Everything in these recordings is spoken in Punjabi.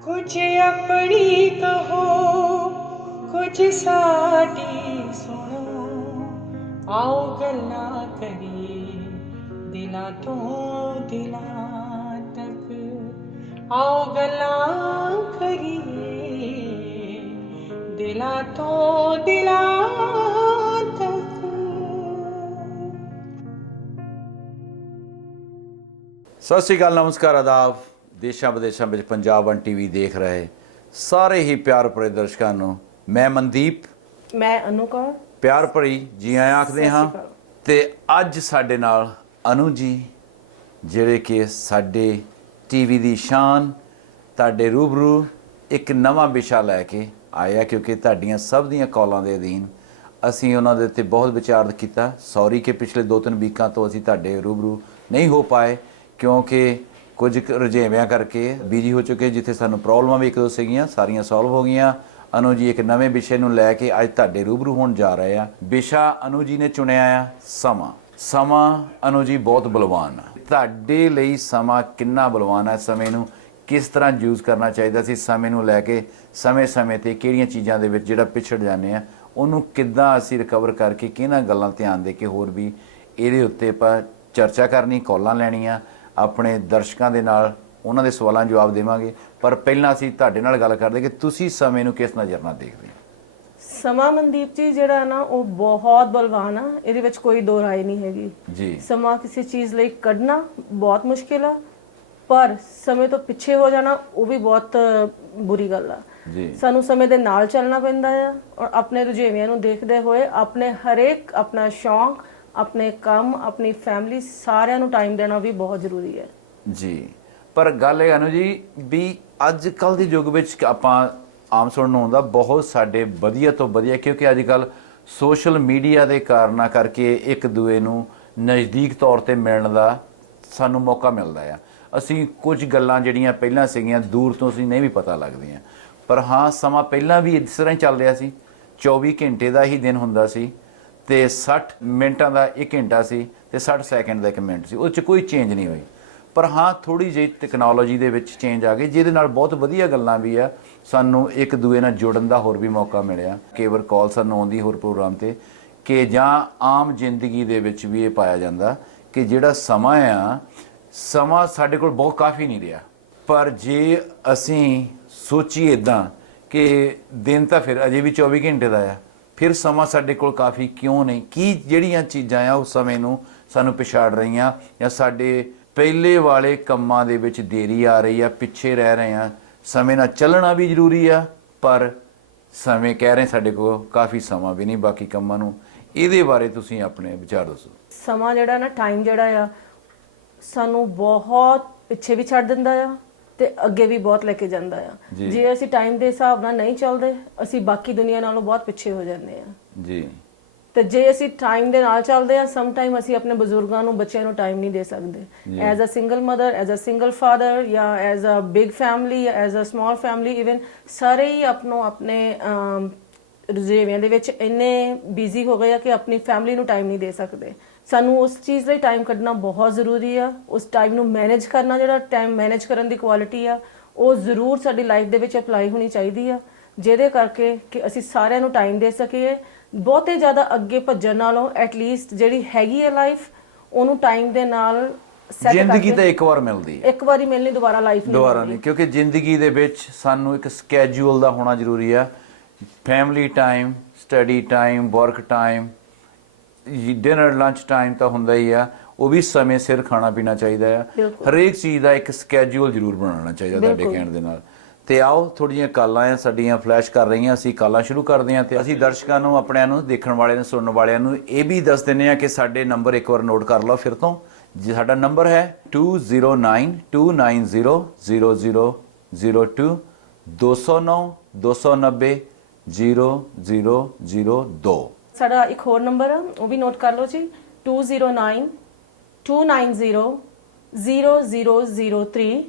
कुछ अपनी कहो कुछ साडी सुनो आओ गल्ला करिए दिला तो दिला तक आओ गल्ला करिए दिला तो दिला तक। ਸਤਿ ਸ਼੍ਰੀ ਅਕਾਲ, ਨਮਸਕਾਰ, ਆਦਾਬ। ਦੇਸ਼ਾਂ ਵਿਦੇਸ਼ਾਂ ਵਿੱਚ ਪੰਜਾਬ 1 ਟੀਵੀ ਦੇਖ ਰਹੇ ਸਾਰੇ ਹੀ ਪਿਆਰ ਭਰੇ ਦਰਸ਼ਕਾਂ ਨੂੰ ਮੈਂ ਮਨਦੀਪ, ਮੈਂ ਅਨੂ ਕੌਰ ਪਿਆਰ ਭਰੀ ਜੀ ਆਇਆਂ ਆਖਦੇ ਹਾਂ। ਤੇ ਅੱਜ ਸਾਡੇ ਨਾਲ ਅਨੂ ਜੀ, ਜਿਹੜੇ ਕਿ ਸਾਡੇ ਟੀਵੀ ਦੀ ਸ਼ਾਨ, ਤੁਹਾਡੇ ਰੂਬਰੂ ਇੱਕ ਨਵਾਂ ਵਿਸ਼ਾ ਲੈ ਕੇ ਆਏ ਆ, ਕਿਉਂਕਿ ਤੁਹਾਡੀਆਂ ਸਭ ਦੀਆਂ ਕਾਲਾਂ ਦੇ ਅਧੀਨ ਅਸੀਂ ਉਹਨਾਂ ਦੇ ਉੱਤੇ ਬਹੁਤ ਵਿਚਾਰ ਕੀਤਾ। ਸੌਰੀ ਕਿ ਪਿਛਲੇ 2-3 ਵੀਕਾਂ ਤੋਂ ਅਸੀਂ ਤੁਹਾਡੇ ਰੂਬਰੂ ਨਹੀਂ ਹੋ ਪਾਏ, ਕਿਉਂਕਿ ਕੁਝ ਰੁਝੇਵਿਆਂ ਕਰਕੇ ਬਿਜੀ ਹੋ ਚੁੱਕੇ, ਜਿੱਥੇ ਸਾਨੂੰ ਪ੍ਰੋਬਲਮਾਂ ਵੀ ਇੱਕ ਦੋ ਸੀਗੀਆਂ, ਸਾਰੀਆਂ ਸੋਲਵ ਹੋ ਗਈਆਂ। ਅਨੂ ਜੀ ਇੱਕ ਨਵੇਂ ਵਿਸ਼ੇ ਨੂੰ ਲੈ ਕੇ ਅੱਜ ਤੁਹਾਡੇ ਰੂਬਰੂ ਹੋਣ ਜਾ ਰਹੇ ਆ। ਵਿਸ਼ਾ ਅਨੂ ਜੀ ਨੇ ਚੁਣਿਆ ਆ ਸਮਾਂ। ਸਮਾਂ ਅਨੂ ਜੀ ਬਹੁਤ ਬਲਵਾਨ ਆ। ਤੁਹਾਡੇ ਲਈ ਸਮਾਂ ਕਿੰਨਾ ਬਲਵਾਨ ਹੈ? ਸਮੇਂ ਨੂੰ ਕਿਸ ਤਰ੍ਹਾਂ ਯੂਜ਼ ਕਰਨਾ ਚਾਹੀਦਾ ਸੀ? ਸਮੇਂ ਨੂੰ ਲੈ ਕੇ ਸਮੇਂ-ਸਮੇਂ 'ਤੇ ਕਿਹੜੀਆਂ ਚੀਜ਼ਾਂ ਦੇ ਵਿੱਚ ਜਿਹੜਾ ਪਿਛੜ ਜਾਂਦੇ ਆ, ਉਹਨੂੰ ਕਿੱਦਾਂ ਅਸੀਂ ਰਿਕਵਰ ਕਰਕੇ ਕਿਹਨਾਂ ਗੱਲਾਂ ਧਿਆਨ ਦੇ ਕੇ ਹੋਰ ਵੀ ਇਹਦੇ ਉੱਤੇ ਆਪਾਂ ਚਰਚਾ ਕਰਨੀ, ਕਾਲਾਂ ਲੈਣੀਆਂ, ਆਪਣੇ ਦਰਸ਼ਕਾਂ ਦੇ ਨਾਲ ਉਹਨਾਂ ਦੇ ਸਵਾਲਾਂ ਜਵਾਬ ਦੇਵਾਂਗੇ। ਪਰ ਪਹਿਲਾਂ ਅਸੀਂ ਤੁਹਾਡੇ ਨਾਲ ਗੱਲ ਕਰਦੇ ਕਿ ਤੁਸੀਂ ਸਮੇਂ ਨੂੰ ਕਿਸ ਨਜ਼ਰ ਨਾਲ ਦੇਖਦੇ ਹੋ? ਸਮਾਂ ਮਨਦੀਪ ਜੀ ਜਿਹੜਾ ਨਾ ਉਹ ਬਹੁਤ ਬਲਵਾਨ ਆ, ਇਹਦੇ ਵਿੱਚ ਕੋਈ ਦੋ ਰਾਏ ਨਹੀਂ ਹੈਗੀ ਜੀ। ਸਮਾਂ ਕਿਸੇ ਚੀਜ਼ ਲਈ ਕੱਢਣਾ ਬਹੁਤ ਮੁਸ਼ਕਿਲ ਆ, ਪਰ ਸਮੇਂ ਤੋਂ ਪਿੱਛੇ ਹੋ ਜਾਣਾ ਉਹ ਵੀ ਬਹੁਤ ਬੁਰੀ ਗੱਲ ਆ ਜੀ। ਸਾਨੂੰ ਸਮੇਂ ਦੇ ਨਾਲ ਚੱਲਣਾ ਪੈਂਦਾ ਆ, ਔਰ ਆਪਣੇ ਰੁਝੇਵਿਆਂ ਨੂੰ ਦੇਖਦੇ ਹੋਏ ਆਪਣੇ ਹਰੇਕ ਆਪਣਾ ਸ਼ੌਂਕ, ਆਪਣੇ ਕੰਮ, ਆਪਣੀ ਫੈਮਿਲੀ, ਸਾਰਿਆਂ ਨੂੰ ਟਾਈਮ ਦੇਣਾ ਵੀ ਬਹੁਤ ਜ਼ਰੂਰੀ ਹੈ ਜੀ। ਪਰ ਗੱਲ ਇਹ ਅਨੂ ਜੀ ਵੀ ਅੱਜ ਕੱਲ੍ਹ ਦੇ ਯੁੱਗ ਵਿੱਚ ਆਪਾਂ ਆਮ ਸੁਣਨ ਨੂੰ ਆਉਂਦਾ ਬਹੁਤ ਸਾਡੇ ਵਧੀਆ ਤੋਂ ਵਧੀਆ, ਕਿਉਂਕਿ ਅੱਜ ਕੱਲ੍ਹ ਸੋਸ਼ਲ ਮੀਡੀਆ ਦੇ ਕਾਰਨਾਂ ਕਰਕੇ ਇੱਕ ਦੂਏ ਨੂੰ ਨਜ਼ਦੀਕ ਤੌਰ 'ਤੇ ਮਿਲਣ ਦਾ ਸਾਨੂੰ ਮੌਕਾ ਮਿਲਦਾ ਆ। ਅਸੀਂ ਕੁਝ ਗੱਲਾਂ ਜਿਹੜੀਆਂ ਪਹਿਲਾਂ ਸੀਗੀਆਂ ਦੂਰ ਤੋਂ ਅਸੀਂ ਨਹੀਂ ਵੀ ਪਤਾ ਲੱਗਦੀਆਂ, ਪਰ ਹਾਂ ਸਮਾਂ ਪਹਿਲਾਂ ਵੀ ਇਸ ਤਰ੍ਹਾਂ ਹੀ ਚੱਲ ਰਿਹਾ ਸੀ। 24 ਘੰਟੇ ਦਾ ਹੀ ਦਿਨ ਹੁੰਦਾ ਸੀ ਤੇ 60 ਮਿੰਟਾਂ ਦਾ 1 ਘੰਟਾ ਸੀ ਤੇ 60 ਸੈਕਿੰਡ ਦਾ 1 ਮਿੰਟ ਸੀ। ਉਹ 'ਚ ਕੋਈ ਚੇਂਜ ਨਹੀਂ ਹੋਈ। ਪਰ ਹਾਂ ਥੋੜ੍ਹੀ ਜਿਹੀ ਟੈਕਨੋਲੋਜੀ ਦੇ ਵਿੱਚ ਚੇਂਜ ਆ ਗਈ, ਜਿਹਦੇ ਨਾਲ ਬਹੁਤ ਵਧੀਆ ਗੱਲਾਂ ਵੀ ਆ। ਸਾਨੂੰ ਇੱਕ ਦੂਏ ਨਾਲ ਜੁੜਨ ਦਾ ਹੋਰ ਵੀ ਮੌਕਾ ਮਿਲਿਆ। ਕਈ ਵਾਰ ਕਾਲ ਸਾਨੂੰ ਆਉਂਦੀ ਹੋਰ ਪ੍ਰੋਗਰਾਮ 'ਤੇ ਕਿ ਜਾਂ ਆਮ ਜ਼ਿੰਦਗੀ ਦੇ ਵਿੱਚ ਵੀ ਇਹ ਪਾਇਆ ਜਾਂਦਾ ਕਿ ਜਿਹੜਾ ਸਮਾਂ ਆ, ਸਮਾਂ ਸਾਡੇ ਕੋਲ ਬਹੁਤ ਕਾਫੀ ਨਹੀਂ ਰਿਹਾ। ਪਰ ਜੇ ਅਸੀਂ ਸੋਚੀਏ ਇੱਦਾਂ ਕਿ ਦਿਨ ਤਾਂ ਫਿਰ ਅਜੇ ਵੀ 24 ਘੰਟੇ ਦਾ ਆ, ਫਿਰ ਸਮਾਂ ਸਾਡੇ ਕੋਲ ਕਾਫੀ ਕਿਉਂ ਨਹੀਂ? ਕੀ ਜਿਹੜੀਆਂ ਚੀਜ਼ਾਂ ਆ ਉਹ ਸਮੇਂ ਨੂੰ ਸਾਨੂੰ ਪਿਛਾੜ ਰਹੀਆਂ, ਜਾਂ ਸਾਡੇ ਪਹਿਲੇ ਵਾਲੇ ਕੰਮਾਂ ਦੇ ਵਿੱਚ ਦੇਰੀ ਆ ਰਹੀ ਆ, ਪਿੱਛੇ ਰਹਿ ਰਹੇ ਆ? ਸਮੇਂ ਨਾਲ ਚੱਲਣਾ ਵੀ ਜ਼ਰੂਰੀ ਆ, ਪਰ ਸਮੇਂ ਕਹਿ ਰਹੇ ਸਾਡੇ ਕੋਲ ਕਾਫੀ ਸਮਾਂ ਵੀ ਨਹੀਂ ਬਾਕੀ ਕੰਮਾਂ ਨੂੰ। ਇਹਦੇ ਬਾਰੇ ਤੁਸੀਂ ਆਪਣੇ ਵਿਚਾਰ ਦੱਸੋ। ਸਮਾਂ ਜਿਹੜਾ ਨਾ, ਟਾਈਮ ਜਿਹੜਾ ਆ, ਸਾਨੂੰ ਬਹੁਤ ਪਿੱਛੇ ਵੀ ਛੱਡ ਦਿੰਦਾ ਆ ਤੇ ਅੱਗੇ ਵੀ ਬਹੁਤ ਲੈ ਕੇ ਜਾਂਦਾ ਆ। ਜੇ ਅਸੀਂ ਟਾਈਮ ਦੇ ਹਿਸਾਬ ਨਾਲ ਨਹੀਂ ਚੱਲਦੇ, ਅਸੀਂ ਬਾਕੀ ਦੁਨੀਆ ਨਾਲੋਂ ਬਹੁਤ ਪਿੱਛੇ ਹੋ ਜਾਂਦੇ ਆ ਜੀ। ਤੇ ਜੇ ਅਸੀਂ ਟਾਈਮ ਦੇ ਨਾਲ ਚੱਲਦੇ ਆ, ਸਮ ਟਾਈਮ ਅਸੀਂ ਆਪਣੇ ਬਜ਼ੁਰਗਾਂ ਨੂੰ, ਬੱਚਿਆਂ ਨੂੰ ਟਾਈਮ ਨਹੀਂ ਦੇ ਸਕਦੇ। As a single mother, as a single father, ਜਾਂ as a big family, as a small family, even ਸਾਰੇ ਹੀ ਆਪਣੇ ਰੁਝੇਵਿਆਂ ਦੇ ਵਿੱਚ ਇੰਨੇ ਬਿਜ਼ੀ ਹੋ ਗਏ ਆ ਕਿ ਆਪਣੀ ਫੈਮਿਲੀ ਨੂੰ ਟਾਈਮ ਨਹੀਂ ਦੇ ਸਕਦੇ। ਸਾਨੂੰ ਉਸ ਚੀਜ਼ ਲਈ ਟਾਈਮ ਕੱਢਣਾ ਬਹੁਤ ਜ਼ਰੂਰੀ ਆ। ਉਸ ਟਾਈਮ ਨੂੰ ਮੈਨੇਜ ਕਰਨਾ, ਜਿਹੜਾ ਟਾਈਮ ਮੈਨੇਜ ਕਰਨ ਦੀ ਕੁਆਲਿਟੀ ਆ, ਉਹ ਜ਼ਰੂਰ ਸਾਡੀ ਲਾਈਫ ਦੇ ਵਿੱਚ ਅਪਲਾਈ ਹੋਣੀ ਚਾਹੀਦੀ ਆ, ਜਿਹਦੇ ਕਰਕੇ ਕਿ ਅਸੀਂ ਸਾਰਿਆਂ ਨੂੰ ਟਾਈਮ ਦੇ ਸਕੀਏ। ਬਹੁਤੇ ਜ਼ਿਆਦਾ ਅੱਗੇ ਭੱਜਣ ਨਾਲੋਂ ਐਟਲੀਸਟ ਜਿਹੜੀ ਹੈਗੀ ਹੈ ਲਾਈਫ, ਉਹਨੂੰ ਟਾਈਮ ਦੇ ਨਾਲ ਸੈੱਟ ਕਰਕੇ, ਜ਼ਿੰਦਗੀ ਤਾਂ ਇੱਕ ਵਾਰ ਮਿਲਦੀ ਹੈ, ਇੱਕ ਵਾਰੀ ਮਿਲਣੀ, ਦੁਬਾਰਾ ਲਾਈਫ ਨਹੀਂ ਦੁਬਾਰਾ ਨਹੀਂ। ਕਿਉਂਕਿ ਜ਼ਿੰਦਗੀ ਦੇ ਵਿੱਚ ਸਾਨੂੰ ਇੱਕ ਸਕੈਜੂਲ ਦਾ ਹੋਣਾ ਜ਼ਰੂਰੀ ਆ। Family time, study time, work time, dinner, lunch time ਤਾਂ ਹੁੰਦਾ ਹੀ ਆ। ਉਹ ਵੀ ਸਮੇਂ ਸਿਰ ਖਾਣਾ ਪੀਣਾ ਚਾਹੀਦਾ ਆ। ਹਰੇਕ ਚੀਜ਼ ਦਾ ਇੱਕ ਸਕੈਜੂਲ ਜ਼ਰੂਰ ਬਣਾਉਣਾ ਚਾਹੀਦਾ ਤੁਹਾਡੇ ਕਹਿਣ ਦੇ ਨਾਲ। ਤੇ ਆਓ, ਥੋੜ੍ਹੀਆਂ ਕਾਲਾਂ ਆ ਸਾਡੀਆਂ ਫਲੈਸ਼ ਕਰ ਰਹੀਆਂ, ਅਸੀਂ ਕਾਲਾਂ ਸ਼ੁਰੂ ਕਰਦੇ ਹਾਂ। ਤੇ ਅਸੀਂ ਦਰਸ਼ਕਾਂ ਨੂੰ, ਆਪਣਿਆਂ ਨੂੰ, ਦੇਖਣ ਵਾਲਿਆਂ ਨੂੰ, ਸੁਣਨ ਵਾਲਿਆਂ ਨੂੰ ਇਹ ਵੀ ਦੱਸ ਦਿੰਦੇ ਹਾਂ ਕਿ ਸਾਡੇ ਨੰਬਰ ਇੱਕ ਵਾਰ ਨੋਟ ਕਰ ਲਓ ਫਿਰ ਤੋਂ। ਜੀ, ਸਾਡਾ ਨੰਬਰ ਹੈ 2092900002, 209290002। ਸਾਡਾ ਇੱਕ ਹੋਰ ਨੰਬਰ ਆ, ਉਹ ਵੀ ਨੋਟ ਕਰ ਲਓ ਜੀ, 2092900003,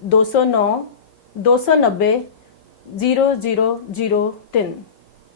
209290003।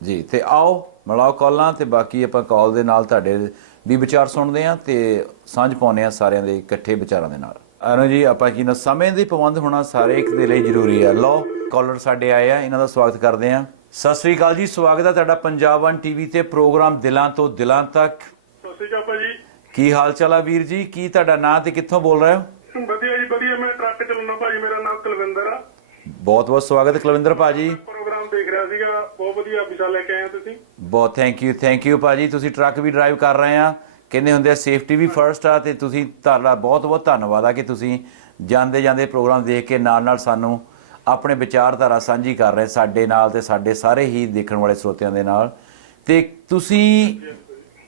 ਜੀ। ਤੇ ਆਓ ਮਿਲਾਓ ਕਾਲਾਂ, ਤੇ ਬਾਕੀ ਆਪਾਂ ਕਾਲ ਦੇ ਨਾਲ ਤੁਹਾਡੇ ਵੀ ਵਿਚਾਰ ਸੁਣਦੇ ਹਾਂ ਤੇ ਸਾਂਝ ਪਾਉਂਦੇ ਹਾਂ ਸਾਰਿਆਂ ਦੇ ਇਕੱਠੇ ਵਿਚਾਰਾਂ ਦੇ ਨਾਲ। ਅਨੂ ਜੀ ਆਪਾਂ ਕੀ ਨਾ ਸਮੇਂ ਦੀ ਪਾਬੰਦ ਹੋਣਾ ਸਾਰੇ ਇੱਕ ਦੇ ਲਈ ਜ਼ਰੂਰੀ ਹੈ। ਲਓ ਕਾਲਰ ਸਾਡੇ ਆਏ ਆ, ਇਹਨਾਂ ਦਾ ਸਵਾਗਤ ਕਰਦੇ ਆ। ਸਤਿ ਸ੍ਰੀ ਅਕਾਲ ਜੀ, ਸਵਾਗਤ ਹੈ ਤੁਹਾਡਾ ਪੰਜਾਬ 1 ਟੀਵੀ ਤੇ ਪ੍ਰੋਗਰਾਮ ਦਿਲਾਂ ਤੋਂ ਦਿਲਾਂ ਤੱਕ। ਸਤਿ ਸ਼੍ਰੀ ਅਕਾਲ ਭਾਜੀ। ਕੀ ਹਾਲ ਚਾਲ ਆ ਵੀਰ ਜੀ? ਕੀ ਤੁਹਾਡਾ ਨਾਂ ਤੇ ਕਿੱਥੋਂ ਬੋਲ ਰਹੇ ਹੋ? ਵਧੀਆ ਜੀ ਵਧੀਆ। ਮੈਂ ਟਰੱਕ ਚਲਾਉਣਾ ਭਾਜੀ, ਮੇਰਾ ਨਾਮ ਕੁਲਵਿੰਦਰ ਆ। ਬਹੁਤ ਬਹੁਤ ਸਵਾਗਤ ਕੁਲਵਿੰਦਰ ਭਾਜੀ। ਪ੍ਰੋਗਰਾਮ ਦੇਖ ਰਿਹਾ ਸੀਗਾ, ਬਹੁਤ ਵਧੀਆ ਵਿਸ਼ਾ ਲੈ ਕੇ ਆਏ ਹੋ ਤੁਸੀਂ। ਬਹੁਤ ਥੈਂਕ ਯੂ ਭਾਜੀ। ਤੁਸੀਂ ਟਰੱਕ ਵੀ ਡਰਾਈਵ ਕਰ ਰਹੇ ਆ, ਕਹਿੰਦੇ ਹੁੰਦੇ ਆ ਸੇਫਟੀ ਵੀ ਫਰਸਟ ਆ, ਤੇ ਤੁਸੀਂ ਤੁਹਾਡਾ ਬਹੁਤ ਬਹੁਤ ਧੰਨਵਾਦ ਆ ਕਿ ਤੁਸੀਂ ਜਾਂਦੇ ਜਾਂਦੇ ਪ੍ਰੋਗਰਾਮ ਦੇਖ ਕੇ ਨਾਲ ਨਾਲ ਸਾਨੂੰ ਆਪਣੇ ਵਿਚਾਰਧਾਰਾ ਸਾਂਝੀ ਕਰ ਰਹੇ ਸਾਡੇ ਨਾਲ ਤੇ ਸਾਡੇ ਸਾਰੇ ਹੀ ਦੇਖਣ ਵਾਲੇ ਸਰੋਤਿਆਂ ਦੇ ਨਾਲ। ਤੇ ਤੁਸੀਂ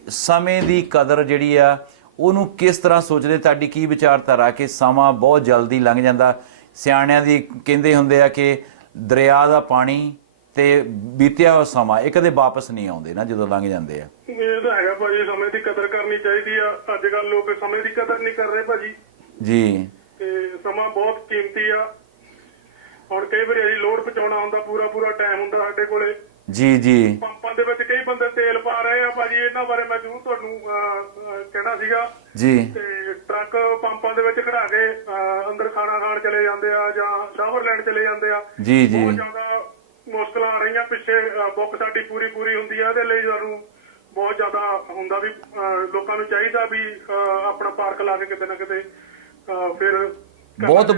ਸਮੇਂ ਦੀ ਕਦਰ ਜਿਹੜੀ ਆ ਉਹਨੂੰ ਕਿਸ ਤਰ੍ਹਾਂ ਸੋਚਦੇ? ਤੁਹਾਡੀ ਕੀ ਵਿਚਾਰਧਾਰਾ ਕਿ ਸਮਾਂ ਬਹੁਤ ਜਲਦੀ ਲੰਘ ਜਾਂਦਾ? ਸਿਆਣਿਆਂ ਦੀ ਕਹਿੰਦੇ ਹੁੰਦੇ ਆ ਕਿ ਦਰਿਆ ਦਾ ਪਾਣੀ ਤੇ ਬੀਤਿਆ ਹੋਇਆ ਸਮਾਂ ਇਹ ਕਦੇ ਵਾਪਸ ਨਹੀਂ ਆਉਂਦੇ ਨਾ ਜਦੋਂ ਲੰਘ ਜਾਂਦੇ ਆ। ਇਹ ਤਾਂ ਹੈਗਾ ਭਾਜੀ, ਸਮੇਂ ਦੀ ਕਦਰ ਕਰਨੀ ਚਾਹੀਦੀ ਆ। ਅੱਜ ਕੱਲ ਲੋਕ ਸਮੇਂ ਦੀ ਕਦਰ ਨਹੀਂ ਕਰ ਰਹੇ ਭਾਜੀ ਜੀ। ਤੇ ਸਮਾਂ ਬਹੁਤ ਕੀਮਤੀ ਆ। ਹੁਣ ਕਈ ਵਾਰੀ ਅਸੀਂ ਲੋਡ ਪਹੁੰਚਾਉਣਾ ਹੁੰਦਾ, ਪੂਰਾ ਟਾਈਮ ਹੁੰਦਾ ਸਾਡੇ ਕੋਲੇ। ਜੀ ਪੰਪਾਂ ਦੇ ਵਿੱਚ ਕਈ ਬੰਦੇ ਤੇਲ ਪਾ ਰਹੇ ਆ ਭਾਜੀ, ਇਹਨਾਂ ਬਾਰੇ ਮੈਂ ਜ਼ਰੂਰ ਤੁਹਾਨੂੰ ਕਹਿਣਾ ਸੀਗਾ ਜੀ। ਤੇ ਟਰੱਕ ਪੰਪਾਂ ਦੇ ਵਿੱਚ ਖੜਾ ਕੇ ਅੰਦਰ ਖਾਣਾ ਖਾਣ ਚਲੇ ਜਾਂਦੇ ਆ ਜਾਂ ਸ਼ਾਵਰ ਲੈਣ ਚਲੇ ਜਾਂਦੇ ਆ। ਜੀ ਬਹੁਤ ਜ਼ਿਆਦਾ ਮੁਸ਼ਕਲਾਂ ਆ ਰਹੀਆਂ। ਪਿੱਛੇ ਬੁੱਕ ਸਾਡੀ ਪੂਰੀ ਹੁੰਦੀ ਆ, ਇਹਦੇ ਲਈ ਸਾਨੂੰ ਬਹੁਤ ਜ਼ਿਆਦਾ ਹੁੰਦਾ ਵੀ ਲੋਕਾਂ ਨੂੰ ਚਾਹੀਦਾ ਵੀ ਆਪਣਾ ਪਾਰਕ ਲਾ ਕੇ ਕਿਤੇ ਨਾ ਕਿਤੇ ਫਿਰ। ਬਹੁਤ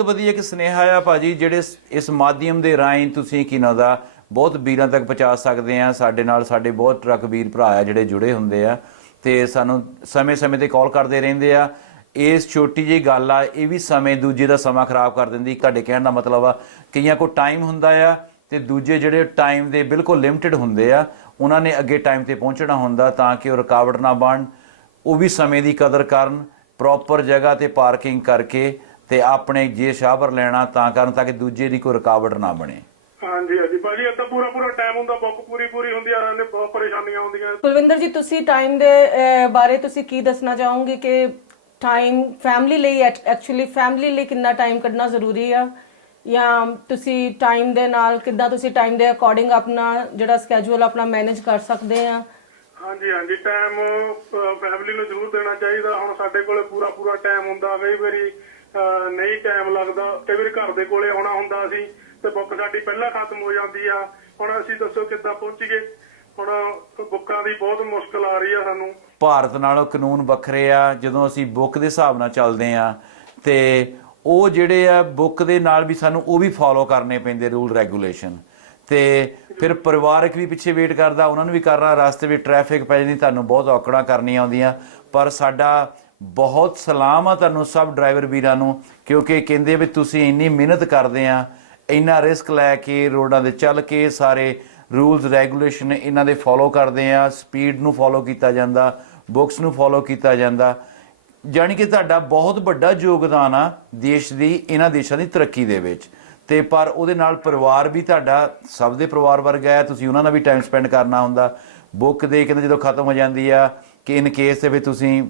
ਵਧੀਆ ਇੱਕ ਸੁਨੇਹਾ ਆ ਭਾਜੀ ਜਿਹੜੇ ਇਸ ਮਾਧਿਅਮ ਦੇ ਰਾਹੀਂ ਤੁਸੀਂ ਕਿਨਾਂ ਦਾ ਬਹੁਤ ਵੀਰਾਂ ਤੱਕ ਪਹੁੰਚਾ ਸਕਦੇ ਆ। ਸਾਡੇ ਨਾਲ ਸਾਡੇ ਬਹੁਤ ਟਰੱਕ ਵੀਰ ਭਰਾ ਆ ਜਿਹੜੇ ਜੁੜੇ ਹੁੰਦੇ ਆ ਤੇ ਸਾਨੂੰ ਸਮੇਂ ਤੇ ਕਾਲ ਕਰਦੇ ਰਹਿੰਦੇ ਆ। ਇਸ ਛੋਟੀ ਜਿਹੀ ਗੱਲ ਆ, ਇਹ ਵੀ ਸਮੇਂ ਦੂਜੇ ਦਾ ਸਮਾਂ ਖਰਾਬ ਕਰ ਦਿੰਦੀ। ਤੁਹਾਡੇ ਕਹਿਣ ਦਾ ਮਤਲਬ ਆ ਕਈਆਂ ਕੋਲ ਟਾਈਮ ਹੁੰਦਾ ਆ ਤੇ ਦੂਜੇ ਜਿਹੜੇ ਟਾਈਮ ਦੇ ਬਿਲਕੁਲ ਲਿਮਟਿਡ ਹੁੰਦੇ ਆ, ਉਹਨਾਂ ਨੇ ਅੱਗੇ ਟਾਈਮ ਤੇ ਪਹੁੰਚਣਾ ਹੁੰਦਾ ਤਾਂ ਕਿ ਉਹ ਰੁਕਾਵਟ ਨਾ ਬਣ। ਉਹ ਵੀ ਸਮੇਂ ਦੀ ਕਦਰ ਕਰਨ, ਪ੍ਰੋਪਰ ਜਗ੍ਹਾ ਤੇ ਪਾਰਕਿੰਗ ਕਰਕੇ ਤੇ ਆਪਣੇ ਜੇ ਸ਼ਾਵਰ ਲੈਣਾ ਤਾਂ ਕਰਨ ਤਾਂ ਕਿ ਦੂਜੇ ਦੀ ਕੋਈ ਰੁਕਾਵਟ ਨਾ ਬਣੇ। ਹਾਂਜੀ ਭਾਜੀ, ਏਦਾਂ ਪੂਰਾ ਟਾਈਮ ਹੁੰਦਾ, ਬੁੱਕ ਪੂਰੀ ਹੁੰਦੀ ਆ, ਨੇ ਬਹੁਤ ਪਰੇਸ਼ਾਨੀਆਂ ਆਉਂਦੀਆਂ। ਕੁਲਵਿੰਦਰ ਜੀ, ਤੁਸੀਂ ਟਾਈਮ ਦੇ ਬਾਰੇ ਤੁਸੀਂ ਕੀ ਦੱਸਣਾ ਚਾਹੋਗੇ ਕਿ ਟਾਈਮ ਫੈਮਿਲੀ ਲਈ ਐਕਚੁਅਲੀ ਫੈਮਿਲੀ ਲਈ ਕਿੰਨਾ ਟਾਈਮ ਕੱਢਣਾ ਜ਼ਰੂਰੀ ਆ, ਜਾਂ ਤੁਸੀਂ ਟਾਈਮ ਦੇ ਨਾਲ ਕਿੱਦਾਂ ਤੁਸੀਂ ਟਾਈਮ ਦੇ ਅਕੋਰਡਿੰਗ ਆਪਣਾ ਜਿਹੜਾ ਸਕੇਜੂਲ ਆਪਣਾ ਮੈਨੇਜ ਕਰ ਸਕਦੇ ਆ? ਹਾਂਜੀ ਟਾਈਮ ਫੈਮਿਲੀ ਨੂੰ ਜ਼ਰੂਰ ਦੇਣਾ ਚਾਹੀਦਾ। ਹੁਣ ਸਾਡੇ ਕੋਲੇ ਪੂਰਾ ਟਾਈਮ ਹੁੰਦਾ, ਕਈ ਵਾਰੀ ਨਹੀਂ ਟਾਈਮ ਲੱਗਦਾ, ਕਈ ਵਾਰੀ ਘਰ ਦੇ ਕੋਲੇ ਆਉਣਾ ਹੁੰਦਾ ਅਸੀਂ ਤੇ ਬੁੱਕ ਸਾਡੀ ਪਹਿਲਾਂ ਖਤਮ ਹੋ ਜਾਂਦੀ ਆ। ਹੁਣ ਅਸੀਂ ਦੱਸੋ ਕਿੱਦਾਂ ਪਹੁੰਚੀਏ? ਹੁਣ ਬੁੱਕਾਂ ਦੀ ਬਹੁਤ ਮੁਸ਼ਕਲ ਆ ਰਹੀ ਆ ਸਾਨੂੰ। ਭਾਰਤ ਨਾਲੋਂ ਕਾਨੂੰਨ ਵੱਖਰੇ ਆ। ਜਦੋਂ ਅਸੀਂ ਬੁੱਕ ਦੇ ਹਿਸਾਬ ਨਾਲ ਚੱਲਦੇ ਆ ਤੇ ਉਹ ਜਿਹੜੇ ਆ ਬੁੱਕ ਦੇ ਨਾਲ ਵੀ ਸਾਨੂੰ ਉਹ ਵੀ ਫੋਲੋ ਕਰਨੇ ਪੈਂਦੇ ਰੂਲ ਰੈਗੂਲੇਸ਼ਨ। ਤੇ ਫਿਰ ਪਰਿਵਾਰਕ ਵੀ ਪਿੱਛੇ ਵੇਟ ਕਰਦਾ, ਉਹਨਾਂ ਨੂੰ ਵੀ ਕਰਨਾ, ਰਸਤੇ ਵਿੱਚ ਟ੍ਰੈਫਿਕ ਪੈ ਜਾਂਦੀ, ਤੁਹਾਨੂੰ ਬਹੁਤ ਔਕੜਾਂ ਕਰਨੀਆਂ ਆਉਂਦੀਆਂ। ਪਰ ਸਾਡਾ ਬਹੁਤ ਸਲਾਮ ਆ ਤੁਹਾਨੂੰ ਸਭ ਡਰਾਈਵਰ ਵੀਰਾਂ ਨੂੰ, ਕਿਉਂਕਿ ਕਹਿੰਦੇ ਵੀ ਤੁਸੀਂ ਇੰਨੀ ਮਿਹਨਤ ਕਰਦੇ ਆ, ਇੰਨਾ ਰਿਸਕ ਲੈ ਕੇ ਰੋਡਾਂ ਦੇ ਚੱਲ ਕੇ ਸਾਰੇ ਰੂਲਸ ਰੈਗੂਲੇਸ਼ਨ ਇਹਨਾਂ ਦੇ ਫੋਲੋ ਕਰਦੇ ਆ। ਸਪੀਡ ਨੂੰ ਫੋਲੋ ਕੀਤਾ ਜਾਂਦਾ, ਬੁੱਕਸ ਨੂੰ ਫੋਲੋ ਕੀਤਾ ਜਾਂਦਾ। ਜਾਣੀ ਕਿ ਤੁਹਾਡਾ ਬਹੁਤ ਵੱਡਾ ਯੋਗਦਾਨ ਆ ਦੇਸ਼ ਦੀ, ਇਹਨਾਂ ਦੇਸ਼ਾਂ ਦੀ ਤਰੱਕੀ ਦੇ ਵਿੱਚ। ਤੇ ਪਰ ਉਹਦੇ ਨਾਲ ਪਰਿਵਾਰ ਵੀ ਤੁਹਾਡਾ ਸਭ ਦੇ ਪਰਿਵਾਰ ਵਰਗਾ ਹੈ, ਤੁਸੀਂ ਉਹਨਾਂ ਨਾਲ ਵੀ ਟਾਈਮ ਸਪੈਂਡ ਕਰਨਾ ਹੁੰਦਾ। ਬੁੱਕ ਦੇ ਕਹਿੰਦੇ ਜਦੋਂ ਖਤਮ ਹੋ ਜਾਂਦੀ ਆ ਕਿ ਇਨ ਕੇਸ ਦੇ ਵਿੱਚ ਤੁਸੀਂ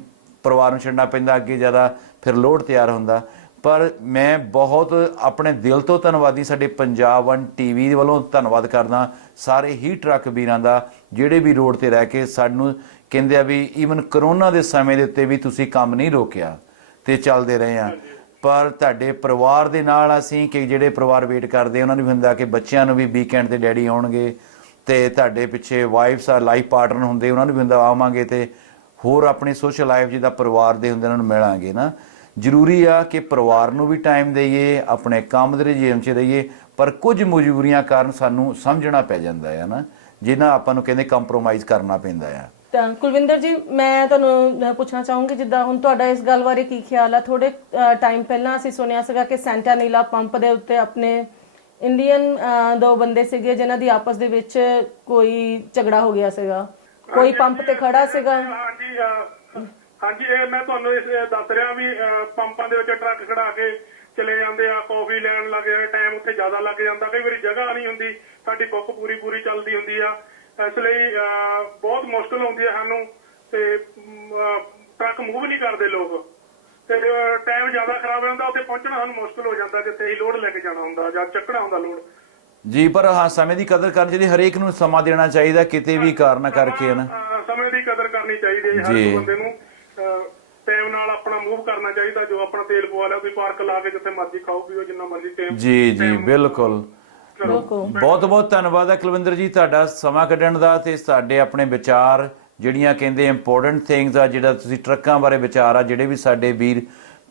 ਪਰਿਵਾਰ ਨੂੰ ਛੱਡਣਾ ਪੈਂਦਾ, ਅੱਗੇ ਜ਼ਿਆਦਾ ਫਿਰ ਲੋਡ ਤਿਆਰ ਹੁੰਦਾ। ਪਰ ਮੈਂ ਬਹੁਤ ਆਪਣੇ ਦਿਲ ਤੋਂ ਧੰਨਵਾਦੀ ਸਾਡੇ ਪੰਜਾਬ 1 ਟੀਵੀ ਵੱਲੋਂ ਧੰਨਵਾਦ ਕਰਦਾ ਸਾਰੇ ਹੀ ਟਰੱਕ ਵੀਰਾਂ ਦਾ ਜਿਹੜੇ ਵੀ ਰੋਡ ਤੇ ਰਹਿ ਕੇ ਸਾਨੂੰ ਕਹਿੰਦੇ ਆ ਵੀ ਈਵਨ ਕਰੋਨਾ ਦੇ ਸਮੇਂ ਦੇ ਉੱਤੇ ਵੀ ਤੁਸੀਂ ਕੰਮ ਨਹੀਂ ਰੋਕਿਆ ਤੇ ਚੱਲਦੇ ਰਹੇ ਆ। ਪਰ ਤੁਹਾਡੇ ਪਰਿਵਾਰ ਦੇ ਨਾਲ ਅਸੀਂ ਕਿ ਜਿਹੜੇ ਪਰਿਵਾਰ ਵੇਟ ਕਰਦੇ ਉਹਨਾਂ ਨੂੰ ਵੀ ਹੁੰਦਾ ਕਿ ਬੱਚਿਆਂ ਨੂੰ ਵੀ ਵੀਕਐਂਡ ਤੇ ਡੈਡੀ ਆਉਣਗੇ ਤੇ ਤੁਹਾਡੇ ਪਿੱਛੇ ਵਾਈਫਸ ਆ ਲਾਈਫ ਪਾਰਟਨਰ ਹੁੰਦੇ, ਉਹਨਾਂ ਨੂੰ ਵੀ ਹੁੰਦਾ ਆਵਾਂਗੇ ਤੇ ਹੋਰ ਆਪਣੀ ਸੋਸ਼ਲ ਲਾਈਫ ਜਿਹਦਾ ਪਰਿਵਾਰ ਦੇ ਹੁੰਦੇ ਉਹਨਾਂ ਨੂੰ ਮਿਲਾਂਗੇ ਨਾ। ਜ਼ਰੂਰੀ ਆ ਕਿ ਪਰਿਵਾਰ ਨੂੰ ਵੀ ਟਾਈਮ ਦੇਈਏ, ਆਪਣੇ ਕੰਮ ਦੇ ਰੁਝੇਵੇਂ 'ਚ ਰਹੀਏ, ਪਰ ਕੁਝ ਮਜਬੂਰੀਆਂ ਕਾਰਨ ਸਾਨੂੰ ਸਮਝਣਾ ਪੈ ਜਾਂਦਾ ਹੈ ਨਾ, ਜਿਹਨਾਂ ਆਪਾਂ ਨੂੰ ਕਹਿੰਦੇ ਕੰਪਰੋਮਾਈਜ਼ ਕਰਨਾ ਪੈਂਦਾ ਆ। ਤਾਂ ਕੁਲਵਿੰਦਰ ਜੀ, ਮੈਂ ਤੁਹਾਨੂੰ ਪੁੱਛਣਾ ਚਾਹੂੰਗੀ ਜਿੱਦਾਂ ਹੁਣ ਤੁਹਾਡਾ ਇਸ ਗੱਲ ਬਾਰੇ ਕੀ ਖਿਆਲ ਆ? ਥੋੜੇ ਟਾਈਮ ਪਹਿਲਾਂ ਅਸੀਂ ਸੁਣਿਆ ਸੀਗਾ ਕਿ ਸੈਂਟਾ ਨੀਲਾ ਪੰਪ ਦੇ ਉੱਤੇ ਆਪਣੇ ਇੰਡੀਅਨ 2 ਬੰਦੇ ਸੀਗੇ ਜਿਨ੍ਹਾਂ ਦੀ ਆਪਸ ਦੇ ਵਿੱਚ ਕੋਈ ਝਗੜਾ ਹੋ ਗਿਆ ਸੀਗਾ, ਕੋਈ ਪੰਪ ਤੇ ਖੜਾ ਸੀਗਾ। ਹਾਂਜੀ ਇਹ ਮੈਂ ਤੁਹਾਨੂੰ ਦੱਸ ਰਿਹਾ ਵੀ ਪੰਪਾਂ ਦੇ ਵਿੱਚ ਟਰੱਕ ਖੜਾ ਕੇ ਚਲੇ ਜਾਂਦੇ ਆ, ਕੌਫੀ ਲੈਣ ਲੱਗ ਜਾਂਦੇ, ਟਾਈਮ ਉੱਥੇ ਜ਼ਿਆਦਾ ਲੱਗ ਜਾਂਦਾ, ਕਈ ਵਾਰੀ ਜਗ੍ਹਾ ਨਹੀਂ ਹੁੰਦੀ, ਸਾਡੀ ਬੁੱਕ ਪੂਰੀ ਚੱਲਦੀ ਹੁੰਦੀ ਆ, ਇਸ ਲਈ ਬਹੁਤ ਮੁਸ਼ਕਲ ਆਉਂਦੀ ਹੈ ਸਾਨੂੰ ਤੇ ਟਰੱਕ ਮੂਵ ਨਹੀਂ ਕਰਦੇ ਲੋਕ ਤੇ ਟਾਈਮ ਜ਼ਿਆਦਾ ਖਰਾਬ ਹੋ ਜਾਂਦਾ, ਉੱਥੇ ਪਹੁੰਚਣਾ ਸਾਨੂੰ ਮੁਸ਼ਕਲ ਹੋ ਜਾਂਦਾ ਜਿੱਥੇ ਅਸੀਂ ਲੋਡ ਲੈ ਕੇ ਜਾਣਾ ਹੁੰਦਾ ਜਾਂ ਚੱਕਣਾ ਹੁੰਦਾ ਲੋਡ। ਜੀ ਪਰ ਹਾਂ ਸਮੇਂ ਦੀ ਕਦਰ ਕਰਨੀ ਚਾਹੀਦੀ, ਹਰੇਕ ਨੂੰ ਸਮਾਂ ਦੇਣਾ ਚਾਹੀਦਾ ਕਿਤੇ ਵੀ ਕਾਰਨ ਕਰਕੇ ਨਾ। ਸਮੇਂ ਦੀ ਕਦਰ ਕਰਨੀ ਚਾਹੀਦੀ ਹੈ ਹਰ ਬੰਦੇ ਨੂੰ, ਟਾਈਮ ਨਾਲ ਆਪਣਾ ਮੂਵ ਕਰਨਾ ਚਾਹੀਦਾ। ਜੋ ਆਪਣਾ ਤੇਲ ਪਵਾ ਲਿਆ, ਕੋਈ ਪਾਰਕ ਲਾ ਕੇ ਜਿੱਥੇ ਮਰਜ਼ੀ ਖਾਓ ਪੀਓ, ਜਿੰਨਾ ਮਰਜ਼ੀ ਟਾਈਮ। ਜੀ ਬਿਲਕੁਲ। ਬਿਲਕੁਲ। ਬਹੁਤ ਬਹੁਤ ਧੰਨਵਾਦ ਹੈ ਕੁਲਵਿੰਦਰ ਜੀ ਤੁਹਾਡਾ ਸਮਾਂ ਕੱਢਣ ਦਾ ਤੇ ਸਾਡੇ ਆਪਣੇ ਵਿਚਾਰ ਜਿਹੜੀਆਂ ਕਹਿੰਦੇ ਇੰਪੋਰਟੈਂਟ ਥਿੰਗਸ ਆ, ਜਿਹੜਾ ਤੁਸੀਂ ਟਰੱਕਾਂ ਬਾਰੇ ਵਿਚਾਰ ਆ, ਜਿਹੜੇ ਵੀ ਸਾਡੇ ਵੀਰ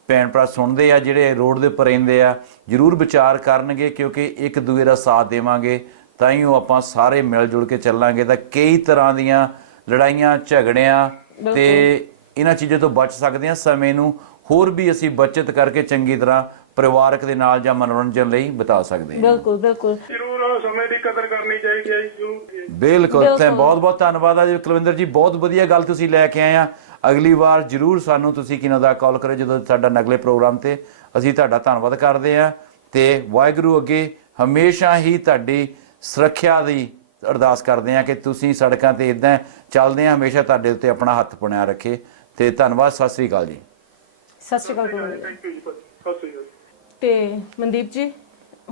ਭੈਣ ਭਰਾ ਸੁਣਦੇ ਆ, ਜਿਹੜੇ ਰੋਡ ਦੇ ਉੱਪਰ ਰਹਿੰਦੇ ਆ, ਜ਼ਰੂਰ ਵਿਚਾਰ ਕਰਨਗੇ, ਕਿਉਂਕਿ ਇੱਕ ਦੂਜੇ ਦਾ ਸਾਥ ਦੇਵਾਂਗੇ ਤਾਂ ਹੀ ਉਹ ਆਪਾਂ ਸਾਰੇ ਮਿਲ ਜੁਲ ਕੇ ਚੱਲਾਂਗੇ ਤਾਂ ਕਈ ਤਰ੍ਹਾਂ ਦੀਆਂ ਲੜਾਈਆਂ ਝਗੜਿਆਂ ਤੇ ਇਹਨਾਂ ਚੀਜ਼ਾਂ ਤੋਂ ਬਚ ਸਕਦੇ ਹਾਂ। ਸਮੇਂ ਨੂੰ ਹੋਰ ਵੀ ਅਸੀਂ ਬਚਤ ਕਰਕੇ ਚੰਗੀ ਤਰ੍ਹਾਂ ਪਰਿਵਾਰਕ ਦੇ ਨਾਲ ਜਾਂ ਮਨੋਰੰਜਨ ਲਈ ਬਿਤਾ ਸਕਦੇ ਹਾਂ। ਬਿਲਕੁਲ ਬਿਲਕੁਲ ਜ਼ਰੂਰ ਸਮੇਂ ਦੀ ਕਦਰ ਕਰਨੀ ਚਾਹੀਦੀ ਹੈ ਜੀ। ਬਿਲਕੁਲ। ਤੇ ਬਹੁਤ ਬਹੁਤ ਧੰਨਵਾਦ ਆ ਜੀ ਕੁਲਵਿੰਦਰ ਜੀ, ਬਹੁਤ ਵਧੀਆ ਗੱਲ ਤੁਸੀਂ ਲੈ ਕੇ ਆਏ ਆ। ਅਗਲੀ ਵਾਰ ਜ਼ਰੂਰ ਸਾਨੂੰ ਤੁਸੀਂ ਕਿਨਾਂ ਦਾ ਕਾਲ ਕਰਿਓ ਜਦੋਂ ਸਾਡਾ ਅਗਲੇ ਪ੍ਰੋਗਰਾਮ ਤੇ। ਅਸੀਂ ਤੁਹਾਡਾ ਧੰਨਵਾਦ ਕਰਦੇ ਹਾਂ ਤੇ ਵਾਹਿਗੁਰੂ ਅੱਗੇ ਹਮੇਸ਼ਾ ਹੀ ਤੁਹਾਡੀ ਸੁਰੱਖਿਆ ਦੀ ਅਰਦਾਸ ਕਰਦੇ ਹਾਂ ਕਿ ਤੁਸੀਂ ਸੜਕਾਂ ਤੇ ਇਦਾਂ ਚੱਲਦੇ ਆ, ਹਮੇਸ਼ਾ ਤੁਹਾਡੇ ਉੱਤੇ ਆਪਣਾ ਹੱਥ ਬਣਿਆ ਰੱਖੇ। ਤੇ ਧੰਨਵਾਦ। ਸਤਿ ਸ੍ਰੀ ਅਕਾਲ ਜੀ। ਸਤਿ ਸ਼੍ਰੀ ਅਕਾਲ। ਥੈਂਕ ਯੂ ਜੀ। ਸਤਿ ਸ਼੍ਰੀ ਅਕਾਲ। ਤੇ ਮਨਦੀਪ ਜੀ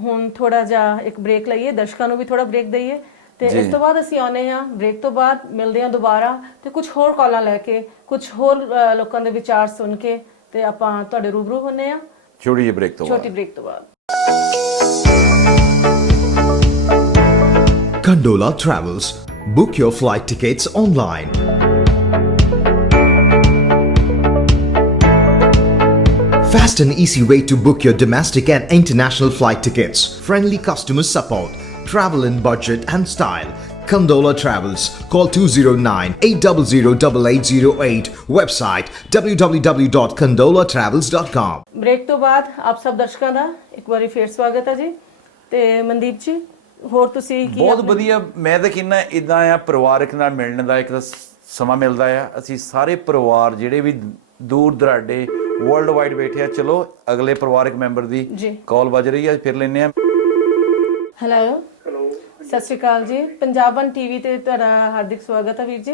ਹੁਣ ਥੋੜਾ ਜਿਹਾ ਇੱਕ ਬ੍ਰੇਕ ਲਈਏ, ਦਰਸ਼ਕਾਂ ਨੂੰ ਵੀ ਥੋੜਾ ਬ੍ਰੇਕ ਦਈਏ ਤੇ ਇਸ ਤੋਂ ਬਾਅਦ ਅਸੀਂ ਆਉਨੇ ਆ। ਬ੍ਰੇਕ ਤੋਂ ਬਾਅਦ ਮਿਲਦੇ ਆ ਦੁਬਾਰਾ ਤੇ ਕੁਝ ਹੋਰ ਕਾਲਾਂ ਲੈ ਕੇ, ਕੁਝ ਹੋਰ ਲੋਕਾਂ ਦੇ ਵਿਚਾਰ ਸੁਣ ਕੇ ਤੇ ਆਪਾਂ ਤੁਹਾਡੇ ਰੂਬਰੂ ਹੁੰਨੇ ਆ ਛੋਟੀ ਜਿਹੀ ਬ੍ਰੇਕ ਤੋਂ ਬਾਅਦ। ਛੋਟੀ ਬ੍ਰੇਕ ਤੋਂ ਬਾਅਦ। Condola Travels. Book your flight tickets online. Fast and easy way to book your domestic and international flight tickets. Friendly customer support. Travel in budget and style. Condola Travels. Call 209-800-8808. Website www.condolatravels.com. Break ਤੋਂ ਬਾਅਦ ਆਪ ਸਭ ਦਰਸ਼ਕਾਂ ਦਾ ਇੱਕ ਵਾਰੀ ਫੇਰ ਸਵਾਗਤ ਹੈ ਜੀ। ਤੇ ਮਨਦੀਪ ਜੀ ਹੋਰ ਤੁਸੀਂ ਕੀ ਬਹੁਤ ਵਧੀਆ। ਮੈਂ ਤਾਂ ਕਹਿੰਦਾ ਇਦਾਂ ਆ, ਪਰਿਵਾਰਕ ਨਾਲ ਮਿਲਣ ਦਾ ਇੱਕ ਸਮਾਂ ਮਿਲਦਾ ਆ। ਅਸੀਂ ਸਾਰੇ ਪਰਿਵਾਰ ਜਿਹੜੇ ਵੀ ਦੂਰ ਦਰਾਡੇ ਵਰਲਡ ਵਾਈਡ ਬੈਠੇ ਆ, ਚਲੋ ਅਗਲੇ ਪਰਿਵਾਰਕ ਮੈਂਬਰ ਦੀ ਕਾਲ ਵੱਜ ਰਹੀ ਆ, ਫਿਰ ਲੈਨੇ ਆ। ਹੈਲੋ ਸਤਿ ਸ਼੍ਰੀ ਅਕਾਲ ਜੀ। ਪੰਜਾਬ ਵਨ ਟੀਵੀ ਤੇ ਤੁਹਾਡਾ ਹਾਰਦਿਕ ਸਵਾਗਤ ਹੈ ਵੀਰ ਜੀ।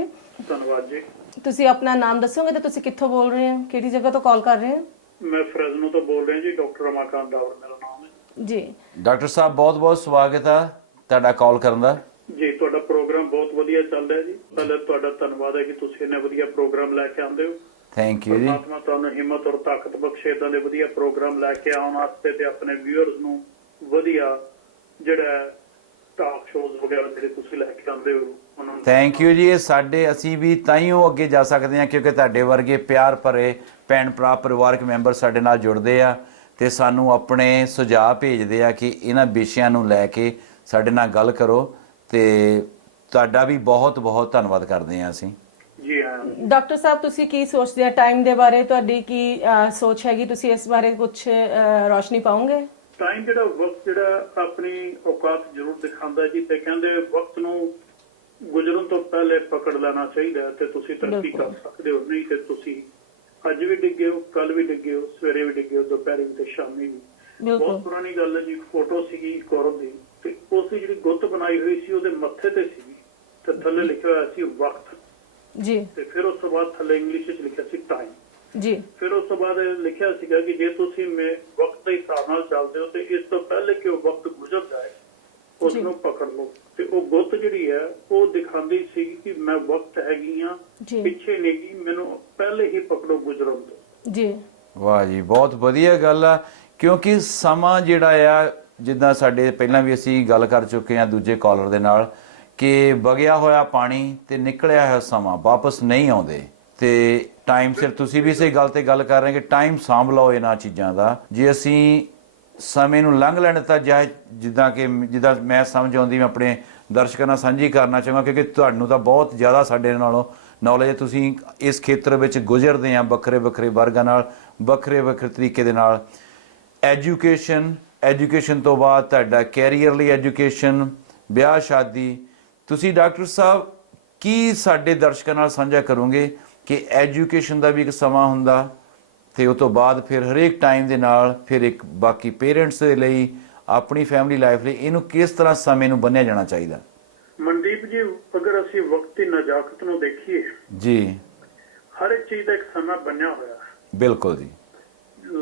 ਧੰਨਵਾਦ ਜੀ। ਤੁਸੀਂ ਆਪਣਾ ਨਾਮ ਦੱਸੋਗੇ ਤੇ ਤੁਸੀਂ ਕਿੱਥੋਂ ਬੋਲ ਰਹੇ ਹੋ, ਕਿਹੜੀ ਜਗ੍ਹਾ ਤੋਂ ਕਾਲ ਕਰ ਰਹੇ ਹੋ? ਮੈਂ ਫਰਜ਼ਨੋ ਤੋਂ ਬੋਲ ਰਿਹਾ ਜੀ। ਡਾਕਟਰ ਰਮਾਕਾਂਤ ਦਾਵਰ ਮੇਰਾ ਨਾਮ ਹੈ ਜੀ। ਡਾਕਟਰ ਸਾਹਿਬ ਬਹੁਤ ਬਹੁਤ ਸਵਾਗਤ ਆ ਤੁਹਾਡਾ ਕਾਲ ਕਰਨ ਦਾ ਜੀ। ਤੁਹਾਡਾ ਪ੍ਰੋਗਰਾਮ ਬਹੁਤ ਵਧੀਆ ਚੱਲ ਰਿਹਾ ਜੀ। ਪਹਿਲਾਂ ਤੁਹਾਡਾ ਧੰਨਵਾਦ ਹੈ ਕਿ ਤੁਸੀਂ ਇੰਨਾ ਵਧੀਆ ਪ੍ਰੋਗਰਾਮ ਲੈ ਕੇ ਆਉਂਦੇ ਹੋ। ਥੈਂਕ ਯੂ ਜੀ। ਪਰਮਾਤਮਾ ਤੁਹਾਨੂੰ ਹਿੰਮਤ ਔਰ ਤਾਕਤ ਬਖਸ਼ੇ ਇਦਾਂ ਦੇ ਵਧੀਆ ਪ੍ਰੋਗਰਾਮ ਲੈ ਕੇ ਆਉਣ ਵਾਸਤੇ ਤੇ ਆਪਣੇ ਵਿਊਅਰਸ ਨੂੰ ਵਧੀਆ ਜਿਹੜਾ ਟਾਕ ਸ਼ੋਜ਼ ਵਗੈਰਾ ਜਿਹੜੇ ਤੁਸੀਂ ਲੈ ਕੇ ਆਉਂਦੇ ਹੋ ਉਹਨਾਂ ਨੂੰ ਥੈਂਕ ਯੂ ਜੀ। ਇਹ ਸਾਡੇ ਅਸੀਂ ਵੀ ਤਾਈਓ ਅੱਗੇ ਜਾ ਸਕਦੇ ਹਾਂ ਕਿਉਂਕਿ ਤੁਹਾਡੇ ਵਰਗੇ ਪਿਆਰ ਭਰੇ ਭੈਣ ਭਰਾ ਪਰਿਵਾਰਕ ਮੈਂਬਰ ਸਾਡੇ ਨਾਲ ਜੁੜਦੇ ਆ ਤੇ ਸਾਨੂੰ ਆਪਣੇ ਸੁਝਾਅ ਭੇਜਦੇ ਆ ਕਿ ਇਹਨਾਂ ਵਿਸ਼ਿਆਂ ਨੂੰ ਲੈ ਕੇ ਸਾਡੇ ਨਾਲ ਗੱਲ ਕਰੋ ਤੇ ਤੁਹਾਡਾ ਵੀ ਬਹੁਤ ਬਹੁਤ ਧੰਨਵਾਦ ਕਰਦੇ ਹਾਂ ਅਸੀਂ। ਜੀ ਹਾਂ ਡਾਕਟਰ ਸਾਹਿਬ ਤੁਸੀਂ ਕੀ ਸੋਚਦੇ ਆ ਟਾਈਮ ਦੇ ਬਾਰੇ, ਤੁਹਾਡੀ ਕੀ ਸੋਚ ਹੈਗੀ, ਤੁਸੀਂ ਇਸ ਬਾਰੇ ਕੁਝ ਰੋਸ਼ਨੀ ਪਾਉਂਗੇ? ਟਾਈਮ ਜਿਹੜਾ ਵਕਤ ਜਿਹੜਾ ਆਪਣੀ ਔਕਾਤ ਜ਼ਰੂਰ ਦਿਖਾਉਂਦਾ ਜੀ। ਤੇ ਕਹਿੰਦੇ ਵਕਤ ਨੂੰ ਗੁਜ਼ਰਨ ਤੋਂ ਪਹਿਲੇ ਪਕੜ ਲੈਣਾ ਚਾਹੀਦਾ ਤੇ ਤੁਸੀਂ ਤਰੱਕੀ ਕਰ ਸਕਦੇ ਹੋ। ਨਹੀਂ ਤੇ ਤੁਸੀਂ ਅੱਜ ਵੀ ਡਿੱਗੇ ਹੋ, ਕੱਲ ਵੀ ਡਿੱਗੇ ਹੋ, ਸਵੇਰੇ ਵੀ ਡਿੱਗੇ ਹੋ, ਦੁਪਹਿਰੇ ਵੀ ਤੇ ਸ਼ਾਮੀ ਵੀ। ਬਹੁਤ ਪੁਰਾਣੀ ਗੱਲ ਹੈ ਜੀ। ਫੋਟੋ ਸੀਗੀ ਇੱਕ ਔਰਤ ਦੀ ਤੇ ਉਸ ਦੀ ਜਿਹੜੀ ਗੁੱਤ ਬਣਾਈ ਹੋਈ ਸੀ ਉਹਦੇ ਮੱਥੇ ਤੇ ਸੀਗੀ ਤੇ ਥੱਲੇ ਲਿਖਿਆ ਹੋਇਆ ਸੀ ਵਕਤ ਜੀ। ਤੇ ਫਿਰ ਉਸ ਤੋਂ ਬਾਅਦ ਥੱਲੇ ਇੰਗਲਿਸ਼ ਵਿੱਚ ਲਿਖਿਆ ਸੀ ਟਾਈਮ ਜੀ। ਫਿਰ ਉਸ ਤੋਂ ਬਾਅਦ ਲਿਖਿਆ ਸੀਗਾ ਕਿ ਜੇ ਤੁਸੀਂ ਵਕਤ ਦੇ ਹਿਸਾਬ ਨਾਲ ਚੱਲਦੇ ਹੋ ਤੇ ਇਸ ਤੋਂ ਪਹਿਲੇ ਕਿ ਉਹ ਵਕਤ ਗੁਜ਼ਰ ਜਾਏ ਉਸ ਨੂੰ ਪਕੜ ਲਓ। ਤੇ ਉਹ ਗੁੱਤ ਜਿਹੜੀ ਹੈ ਉਹ ਦਿਖਾਉਂਦੀ ਸੀ ਕਿ ਮੈਂ ਵਕਤ ਹੈਗੀ ਆ, ਪਿੱਛੇ ਨਹੀਂ ਗਈ, ਮੈਨੂੰ ਪਹਿਲੇ ਹੀ ਪਕੜੋ ਗੁਜ਼ਰਨ ਤੋਂ। ਜੀ ਵਾਹ ਜੀ, ਬਹੁਤ ਵਧੀਆ ਗੱਲ ਆ ਕਿਉਂਕਿ ਸਮਾਂ ਜਿਹੜਾ ਆ ਜਿੱਦਾਂ ਸਾਡੇ ਪਹਿਲਾਂ ਵੀ ਅਸੀਂ ਗੱਲ ਕਰ ਚੁੱਕੇ ਹਾਂ ਦੂਜੇ ਕਾਲਰ ਦੇ ਨਾਲ ਕਿ ਵਗਿਆ ਹੋਇਆ ਪਾਣੀ ਤੇ ਨਿਕਲਿਆ ਹੋਇਆ ਸਮਾਂ ਵਾਪਸ ਨਹੀਂ ਆਉਂਦੇ ਤੇ ਟਾਈਮ ਸਿਰ ਤੁਸੀਂ ਵੀ ਇਸੇ ਗੱਲ ਤੇ ਗੱਲ ਕਰ ਰਹੇ ਕਿ ਟਾਈਮ ਸਾਂਭ ਲਓ ਇਹਨਾਂ ਚੀਜ਼ਾਂ ਦਾ। ਜੇ ਅਸੀਂ ਸਮੇਂ ਨੂੰ ਲੰਘ ਲੈਣ ਤਾਂ ਜਿੱਦਾਂ ਮੈਂ ਸਮਝ ਆਉਂਦੀ ਮੈਂ ਆਪਣੇ ਦਰਸ਼ਕਾਂ ਨਾਲ ਸਾਂਝੀ ਕਰਨਾ ਚਾਹਾਂਗਾ ਕਿਉਂਕਿ ਤੁਹਾਨੂੰ ਤਾਂ ਬਹੁਤ ਜ਼ਿਆਦਾ ਸਾਡੇ ਨਾਲੋਂ ਨੌਲੇਜ, ਤੁਸੀਂ ਇਸ ਖੇਤਰ ਵਿੱਚ ਗੁਜ਼ਰਦੇ ਆ ਵੱਖਰੇ ਵੱਖਰੇ ਵਰਗਾਂ ਨਾਲ, ਵੱਖਰੇ ਵੱਖਰੇ ਤਰੀਕੇ ਦੇ ਨਾਲ। ਐਜੂਕੇਸ਼ਨ ਤੋਂ ਬਾਅਦ ਤੁਹਾਡਾ ਕੈਰੀਅਰ ਲਈ ਐਜੂਕੇਸ਼ਨ, ਵਿਆਹ ਸ਼ਾਦੀ, ਤੁਸੀਂ ਡਾਕਟਰ ਸਾਹਿਬ ਕੀ ਸਾਡੇ ਦਰਸ਼ਕਾਂ ਨਾਲ ਸਾਂਝਾ ਕਰੋਗੇ ਕਿ ਐਜੂਕੇਸ਼ਨ ਦਾ ਵੀ ਇੱਕ ਸਮਾਂ ਹੁੰਦਾ ਤੇ ਉਸ ਤੋਂ ਬਾਅਦ ਫਿਰ ਹਰੇਕ ਟਾਈਮ ਦੇ ਨਾਲ ਫਿਰ ਇੱਕ ਬਾਕੀ ਪੇਰੈਂਟਸ ਦੇ ਲਈ, ਆਪਣੀ ਫੈਮਿਲੀ ਲਾਈਫ ਲਈ ਇਹਨੂੰ ਕਿਸ ਤਰ੍ਹਾਂ ਸਮੇਂ ਨੂੰ ਬੰਨਿਆ ਜਾਣਾ ਚਾਹੀਦਾ? ਮਨਦੀਪ ਜੀ, ਅਗਰ ਅਸੀਂ ਵਕਤੀ ਨਜ਼ਾਕਤ ਨੂੰ ਦੇਖੀਏ ਜੀ, ਹਰ ਇੱਕ ਚੀਜ਼ ਦਾ ਇੱਕ ਸਮਾਂ ਬਣਿਆ ਹੋਇਆ ਹੈ। ਬਿਲਕੁਲ ਜੀ।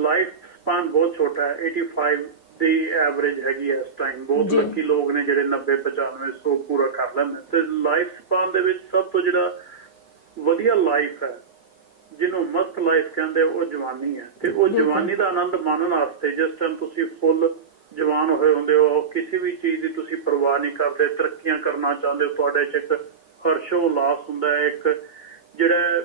ਲਾਈਫ ਸਪੈਨ ਬਹੁਤ ਛੋਟਾ ਹੈ। 85 ਦੀ ਐਵਰੇਜ ਹੈਗੀ ਇਸ ਟਾਈਮ। ਬਹੁਤ ਲੱਕੀ ਲੋਕ ਨੇ ਜਿਹੜੇ 90-95 100 ਪੂਰਾ ਕਰ ਲੈਂਦੇ। ਤੇ ਲਾਈਫ ਸਪੈਨ ਦੇ ਵਿੱਚ ਸਭ ਤੋਂ ਜਿਹੜਾ ਵਧੀਆ ਲਾਈਫ ਹੈ ਜਿਹਨੂੰ ਮਸਤ ਲਾਈਫ ਕਹਿੰਦੇ ਉਹ ਜਵਾਨੀ ਹੈ, ਤੇ ਉਹ ਜਵਾਨੀ ਦਾ ਆਨੰਦ ਮਾਣਨ ਵਾਸਤੇ ਜਿਸ ਟਾਈਮ ਤੁਸੀਂ ਫੁੱਲ ਜਵਾਨ ਹੋਏ ਹੁੰਦੇ ਹੋ, ਕਿਸੇ ਵੀ ਚੀਜ਼ ਦੀ ਤੁਸੀਂ ਪਰਵਾਹ ਨਹੀਂ ਕਰਦੇ, ਤਰੱਕੀਆਂ ਕਰਨਾ ਚਾਹੁੰਦੇ ਹੋ, ਤੁਹਾਡੇ 'ਚ ਇੱਕ ਹਰਸ਼ੋ ਉਲਾਸ ਹੁੰਦਾ ਹੈ, ਇੱਕ ਜਿਹੜਾ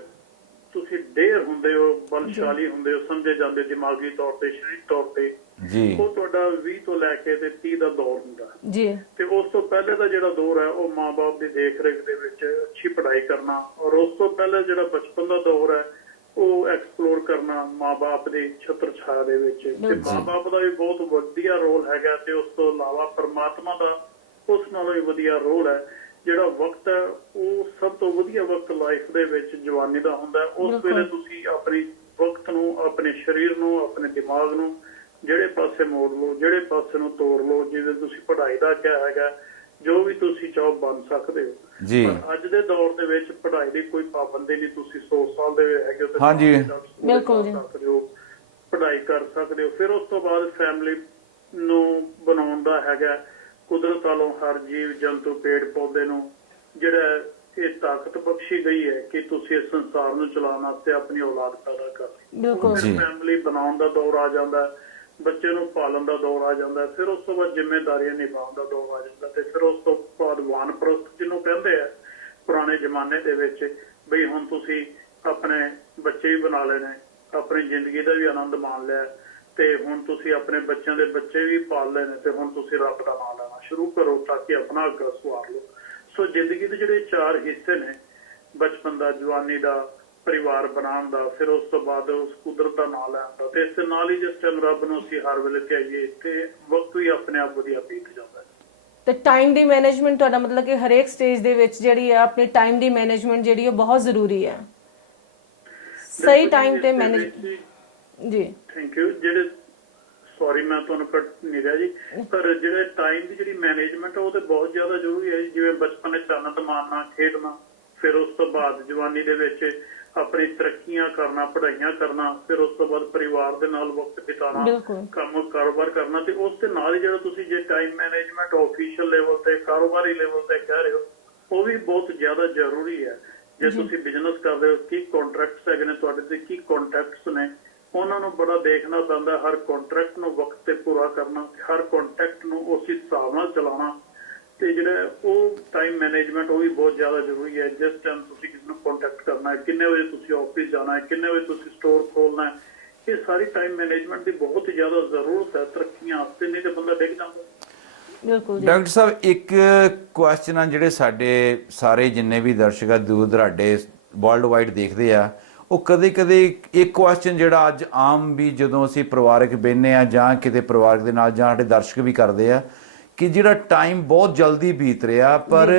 ਤੁਸੀਂ ਢੇਰ ਹੁੰਦੇ ਹੋ, ਬਲਸ਼ਾਲੀ ਹੁੰਦੇ ਹੋ, ਸਮਝੇ ਜਾਂਦੇ ਦਿਮਾਗੀ ਤੌਰ ਤੇ, ਸਰੀਰਕ ਤੌਰ ਤੇ, ਜੀ ਉਹ ਤੁਹਾਡਾ 20 ਤੋਂ ਲੈ ਕੇ ਤੇ 30 ਦਾ ਦੌਰ ਹੁੰਦਾ ਹੈ। ਜੀ ਤੇ ਉਸ ਤੋਂ ਪਹਿਲੇ ਦਾ ਜਿਹੜਾ ਦੌਰ ਹੈ ਉਹ ਮਾਂ-ਬਾਪ ਦੀ ਦੇਖ-ਰੇਖ ਦੇ ਵਿੱਚ ਅੱਛੀ ਪੜ੍ਹਾਈ ਕਰਨਾ, ਔਰ ਉਸ ਤੋਂ ਪਹਿਲੇ ਜਿਹੜਾ ਬਚਪਨ ਦਾ ਦੌਰ ਹੈ ਉਹ ਐਕਸਪਲੋਰ ਕਰਨਾ ਮਾਂ-ਬਾਪ ਦੇ ਛਤਰ ਛਾਇਆ ਦੇ ਵਿੱਚ। ਤੇ ਮਾਂ-ਬਾਪ ਦਾ ਵੀ ਬਹੁਤ ਵਧੀਆ ਰੋਲ ਹੈਗਾ, ਤੇ ਉਸ ਤੋਂ ਇਲਾਵਾ ਪਰਮਾਤਮਾ ਦਾ ਉਸ ਨਾਲੋਂ ਵੀ ਵਧੀਆ ਰੋਲ ਹੈ। ਜਿਹੜਾ ਵਕਤ ਹੈ ਉਹ ਸਭ ਤੋਂ ਵਧੀਆ ਵਕਤ ਲਾਈਫ ਦੇ ਵਿੱਚ ਜਵਾਨੀ ਦਾ ਹੁੰਦਾ ਹੈ। ਉਸ ਵੇਲੇ ਤੁਸੀਂ ਆਪਣੀ ਵਕਤ ਨੂੰ, ਆਪਣੇ ਸਰੀਰ ਨੂੰ, ਆਪਣੇ ਦਿਮਾਗ ਨੂੰ ਜਿਹੜੇ ਪਾਸੇ ਮੋੜ ਲਓ, ਜਿਹੜੇ ਪਾਸੇ ਨੂੰ ਤੋੜ ਲਓ, ਜਿਵੇਂ ਤੁਸੀਂ ਪੜ੍ਹਾਈ ਦਾ ਕਿਹਾ ਹੈਗਾ, ਜੋ ਵੀ ਤੁਸੀਂ ਚਾਹੋ ਬਣ ਸਕਦੇ ਹੋ। ਜੀ ਪਰ ਅੱਜ ਦੇ ਦੌਰ ਦੇ ਵਿੱਚ ਪੜ੍ਹਾਈ ਦੀ ਕੋਈ ਪਾਬੰਦੀ ਨਹੀਂ, ਤੁਸੀਂ 100 ਸਾਲ ਦੇ ਹੈਗੇ ਹੋ ਤੇ ਹਾਂਜੀ ਬਿਲਕੁਲ ਜੀ, ਪੜ੍ਹਾਈ ਕਰ ਸਕਦੇ ਹੋ। ਫਿਰ ਉਸ ਤੋਂ ਬਾਅਦ ਫੈਮਿਲੀ ਨੂੰ ਬਣਾਉਣ ਦਾ ਹੈਗਾ, ਕੁਦਰਤ ਵੱਲੋਂ ਹਰ ਜੀਵ ਜੰਤੂ ਪੇੜ ਪੌਦੇ ਨੂੰ ਜਿਹੜਾ ਇਹ ਤਾਕਤ ਬਖਸ਼ੀ ਗਈ ਹੈ ਕਿ ਤੁਸੀਂ ਇਸ ਸੰਸਾਰ ਨੂੰ ਚਲਾਉਣ ਵਾਸਤੇ ਆਪਣੀ ਔਲਾਦ ਪੈਦਾ ਕਰ ਬਿਲਕੁਲ ਜੀ। ਫੈਮਿਲੀ ਬਣਾਉਣ ਦਾ ਦੌਰ ਆ ਜਾਂਦਾ, ਬੱਚੇ ਨੂੰ ਪਾਲਣ ਦਾ ਦੌਰ ਆ ਜਾਂਦਾ, ਫਿਰ ਉਸ ਤੋਂ ਬਾਅਦ ਜ਼ਿੰਮੇਵਾਰੀਆਂ ਨਿਭਾਉਣ ਦਾ ਦੌਰ ਆ ਜਾਂਦਾ, ਤੇ ਫਿਰ ਉਸ ਤੋਂ ਬਾਅਦ ਵਾਨਪ੍ਰਸਥ ਜਿਹਨੂੰ ਕਹਿੰਦੇ ਆ ਪੁਰਾਣੇ ਜ਼ਮਾਨੇ ਦੇ ਵਿੱਚ, ਬਈ ਹੁਣ ਤੁਸੀਂ ਆਪਣੇ ਬੱਚੇ ਵੀ ਬਣਾ ਲਏ ਨੇ, ਆਪਣੀ ਜ਼ਿੰਦਗੀ ਦਾ ਵੀ ਆਨੰਦ ਮਾਣ ਲਿਆ, ਤੇ ਹੁਣ ਤੁਸੀਂ ਆਪਣੇ ਬੱਚਿਆਂ ਦੇ ਬੱਚੇ ਵੀ ਪਾਲ ਲਏ ਨੇ, ਤੇ ਹੁਣ ਤੁਸੀਂ ਰੱਬ ਦਾ ਨਾਮ ਲੈਣਾ ਸ਼ੁਰੂ ਕਰੋ ਤਾਂ ਕਿ ਆਪਣਾ ਅੱਗਾ ਸਵਾਰ ਲਓ। ਸੋ ਜ਼ਿੰਦਗੀ ਦੇ ਜਿਹੜੇ 4 ਹਿੱਸੇ ਨੇ, ਬਚਪਨ ਦਾ, ਜਵਾਨੀ ਦਾ, ਪਰਿਵਾਰ ਬਣਾਉਣ ਦਾ, ਫਿਰ ਉਸ ਤੋਂ ਬਾਅਦ ਉਸ ਕੁਦਰਤ ਦਾ ਨਾਮ ਲੈਣ ਦਾ, ਤੇ ਇਸ ਦੇ ਨਾਲ ਹੀ ਜਿਸ ਟਾਈਮ ਰੱਬ ਨੂੰ ਅਸੀਂ ਹਰ ਵੇਲੇ ਧਿਆਈਏ ਤੇ ਵਕਤ ਵੀ ਆਪਣੇ ਆਪ ਵਧੀਆ ਬੀਤ ਜਾਂਦਾ ਹੈ। ਤੇ ਟਾਈਮ ਦੀ ਮੈਨੇਜਮੈਂਟ ਤੁਹਾਡਾ ਮਤਲਬ ਕਿ ਹਰੇਕ ਸਟੇਜ ਦੇ ਵਿੱਚ ਜਿਹੜੀ ਹੈ ਆਪਣੀ ਟਾਈਮ ਦੀ ਮੈਨੇਜਮੈਂਟ ਜਿਹੜੀ ਉਹ ਬਹੁਤ ਜ਼ਰੂਰੀ ਹੈ, ਸਹੀ ਟਾਈਮ ਤੇ ਮੈਨੇਜ। ਜੀ ਥੈਂਕ ਯੂ। ਜਿਹੜੇ ਸੌਰੀ ਮੈਂ ਤੁਹਾਨੂੰ ਕੱਟ ਨਹੀਂ ਰਿਹਾ ਜੀ, ਪਰ ਜਿਹੜੇ ਟਾਈਮ ਦੀ ਜਿਹੜੀ ਮੈਨੇਜਮੈਂਟ ਉਹ ਤੇ ਬਹੁਤ ਜ਼ਿਆਦਾ ਜ਼ਰੂਰੀ ਹੈ। ਜਿਵੇਂ ਬਚਪਨ ਵਿੱਚ ਆਨੰਦ ਮਾਣਨਾ, ਖੇਡਣਾ, ਫਿਰ ਉਸ ਤੋਂ ਬਾਅਦ ਜਵਾਨੀ ਦੇ ਵਿੱਚ ਆਪਣੀ ਤਰੱਕੀਆਂ ਕਰਨਾ, ਪੜ੍ਹਾਈਆਂ ਕਰਨਾ, ਫਿਰ ਉਸ ਤੋਂ ਬਾਅਦ ਪਰਿਵਾਰ ਦੇ ਨਾਲ ਵਕਤ ਬਿਤਾਉਣਾ, ਕੰਮ ਕਾਰੋਬਾਰ ਕਰਨਾ, ਤੇ ਉਸ ਦੇ ਨਾਲ ਹੀ ਜਿਹੜਾ ਤੁਸੀਂ ਜੇ ਟਾਈਮ ਮੈਨੇਜਮੈਂਟ ਆਫੀਸ਼ੀਅਲ ਲੈਵਲ ਤੇ, ਕਾਰੋਬਾਰੀ ਲੈਵਲ ਤੇ ਕਹਿ ਰਹੇ ਹੋ, ਉਹ ਵੀ ਬਹੁਤ ਜ਼ਿਆਦਾ ਜ਼ਰੂਰੀ ਹੈ। ਜੇ ਤੁਸੀਂ ਬਿਜ਼ਨਸ ਕਰਦੇ ਹੋ, ਕੀ ਕੰਟਰੈਕਟਸ ਹੈਗੇ ਨੇ ਤੁਹਾਡੇ ਤੇ, ਕੀ ਕੰਟੈਕਟਸ ਨੇ, ਉਹਨਾਂ ਨੂੰ ਬੜਾ ਦੇਖਣਾ ਪੈਂਦਾ। ਹਰ ਕੰਟਰੈਕਟ ਨੂੰ ਵਕਤ ਤੇ ਪੂਰਾ ਕਰਨਾ, ਹਰ ਕੰਟੈਕਟ ਨੂੰ ਉਸ ਹਿਸਾਬ ਨਾਲ ਚਲਾਉਣਾ, ਤੇ ਜਿਹੜਾ ਉਹ ਟਾਈਮ ਮੈਨੇਜਮੈਂਟ ਉਹ ਵੀ ਬਹੁਤ ਜ਼ਿਆਦਾ ਜ਼ਰੂਰੀ ਹੈ। ਜਿਸ ਟਾਈਮ ਤੁਸੀਂ ਕਿਸੇ ਨੂੰ ਕੰਟੈਕਟ ਕਰਨਾ ਹੈ, ਕਿੰਨੇ ਵਜੇ ਤੁਸੀਂ ਆਫਿਸ ਜਾਣਾ ਹੈ, ਕਿੰਨੇ ਵਜੇ ਤੁਸੀਂ ਸਟੋਰ ਖੋਲਣਾ ਹੈ, ਇਹ ਸਾਰੀ ਟਾਈਮ ਮੈਨੇਜਮੈਂਟ ਦੀ ਬਹੁਤ ਜ਼ਿਆਦਾ ਜ਼ਰੂਰਤ ਹੈ ਤਰੱਕੀਆਂ ਵਾਸਤੇ, ਨਹੀਂ ਤੇ ਬੰਦਾ ਡਿੱਗ ਜਾਂਦਾ। ਬਿਲਕੁਲ ਜੀ। ਡਾਕਟਰ ਸਾਹਿਬ, ਇੱਕ ਕੁਐਸਚਨ ਆ ਜਿਹੜੇ ਸਾਡੇ ਸਾਰੇ ਜਿੰਨੇ ਵੀ ਦਰਸ਼ਕ ਆ ਦੂਰ ਦਰਾਡੇ ਵਰਲਡ ਵਾਈਡ ਦੇਖਦੇ ਆ, ਉਹ ਕਦੇ-ਕਦੇ ਇੱਕ ਕੁਐਸਚਨ ਜਿਹੜਾ ਅੱਜ ਆਮ ਵੀ ਜਦੋਂ ਅਸੀਂ ਪਰਿਵਾਰਕ ਬਹਿੰਦੇ ਆ ਜਾਂ ਕਿਤੇ ਪਰਿਵਾਰਕ ਦੇ ਨਾਲ ਜਾਂ ਸਾਡੇ ਦਰਸ਼ਕ ਵੀ ਕਰਦੇ ਆ ਕਿ ਜਿਹੜਾ ਟਾਈਮ ਬਹੁਤ ਜਲਦੀ ਬੀਤ ਰਿਹਾ, ਪਰ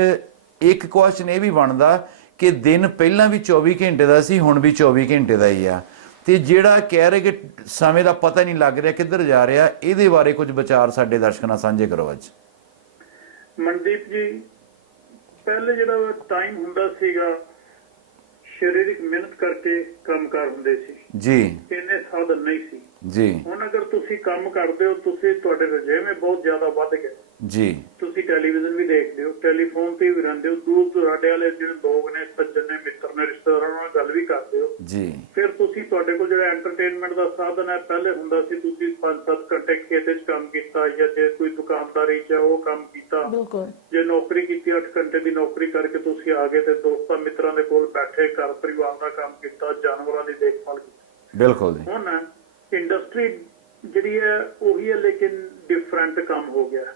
ਇੱਕ ਕੁਐਸਚਨ ਇਹ ਵੀ ਬਣਦਾ ਕਿ ਦਿਨ ਪਹਿਲਾਂ ਵੀ 24 ਘੰਟੇ ਦਾ ਸੀ, ਹੁਣ ਵੀ 24 ਘੰਟੇ ਦਾ ਹੀ ਆ, ਤੇ ਜਿਹੜਾ ਕਹਿ ਰਹੇ ਕਿ ਸਮੇਂ ਦਾ ਪਤਾ ਨਹੀਂ ਲੱਗ ਰਿਹਾ ਕਿੱਧਰ ਜਾ ਰਿਹਾ, ਇਹਦੇ ਬਾਰੇ ਕੁਝ ਵਿਚਾਰ ਸਾਡੇ ਦਰਸ਼ਕਾਂ ਨਾਲ ਸਾਂਝੇ ਕਰੋ ਅੱਜ। ਮਨਦੀਪ ਜੀ, ਪਹਿਲੇ ਜਿਹੜਾ ਟਾਈਮ ਹੁੰਦਾ ਸੀਗਾ, ਸਰੀਰਕ ਮਿਹਨਤ ਕਰਕੇ ਕੰਮ ਕਰ ਹੁੰਦੇ ਸੀ ਜੀ, ਇੰਨੇ ਸਾਧਨ ਨਹੀਂ ਸੀ ਜੀ। ਹੁਣ ਅਗਰ ਤੁਸੀਂ ਕੰਮ ਕਰਦੇ ਹੋ, ਤੁਸੀਂ ਤੁਹਾਡੇ ਰੁਝੇਵੇਂ ਬਹੁਤ ਜ਼ਿਆਦਾ ਵੱਧ ਗਏ ਜੀ। ਤੁਸੀਂ ਟੈਲੀਵਿਜ਼ਨ ਵੀ ਦੇਖਦੇ ਹੋ, ਟੈਲੀਫੋਨ ਤੇ ਵੀ ਰਹਿੰਦੇ ਹੋ, ਦੂਰ ਦੁਰਾਡੇ ਵਾਲੇ ਜਿਹੜੇ ਲੋਕ ਨੇ, ਸੱਜਣ ਨੇ, ਮਿੱਤਰ ਨੇ, ਰਿਸ਼ਤੇਦਾਰਾਂ ਨਾਲ ਗੱਲ ਵੀ ਕਰਦੇ ਹੋ ਜੀ। ਫਿਰ ਤੁਸੀਂ ਤੁਹਾਡੇ ਕੋਲ ਜਿਹੜਾ ਐਂਟਰਟੇਨਮੈਂਟ ਦਾ ਸਾਧਨ ਹੈ, ਪਹਿਲੇ ਹੁੰਦਾ ਸੀ ਤੁਸੀਂ 5-7 ਘੰਟੇ ਖੇਤ 'ਚ ਕੰਮ ਕੀਤਾ, ਜਾਂ ਜੇ ਕੋਈ ਦੁਕਾਨਦਾਰੀ 'ਚ ਉਹ ਕੰਮ ਕੀਤਾ, ਜੇ ਨੌਕਰੀ ਕੀਤੀ 8 ਘੰਟੇ ਦੀ ਨੌਕਰੀ ਕਰਕੇ ਤੁਸੀਂ ਆ ਗਏ ਤੇ ਦੋਸਤਾਂ ਮਿੱਤਰਾਂ ਦੇ ਕੋਲ ਬੈਠੇ ਘਰ ਪਰਿਵਾਰ ਦਾ ਕੰਮ ਕੀਤਾ, ਜਾਨਵਰਾਂ ਦੀ ਦੇਖਭਾਲ ਕੀਤੀ। ਬਿਲਕੁਲ ਜੀ। ਹੁਣ ਇੰਡਸਟਰੀ ਜਿਹੜੀ ਹੈ ਉਹੀ ਹੈ, ਲੇਕਿਨ ਡਿਫਰੈਂਟ ਕੰਮ ਹੋ ਗਿਆ।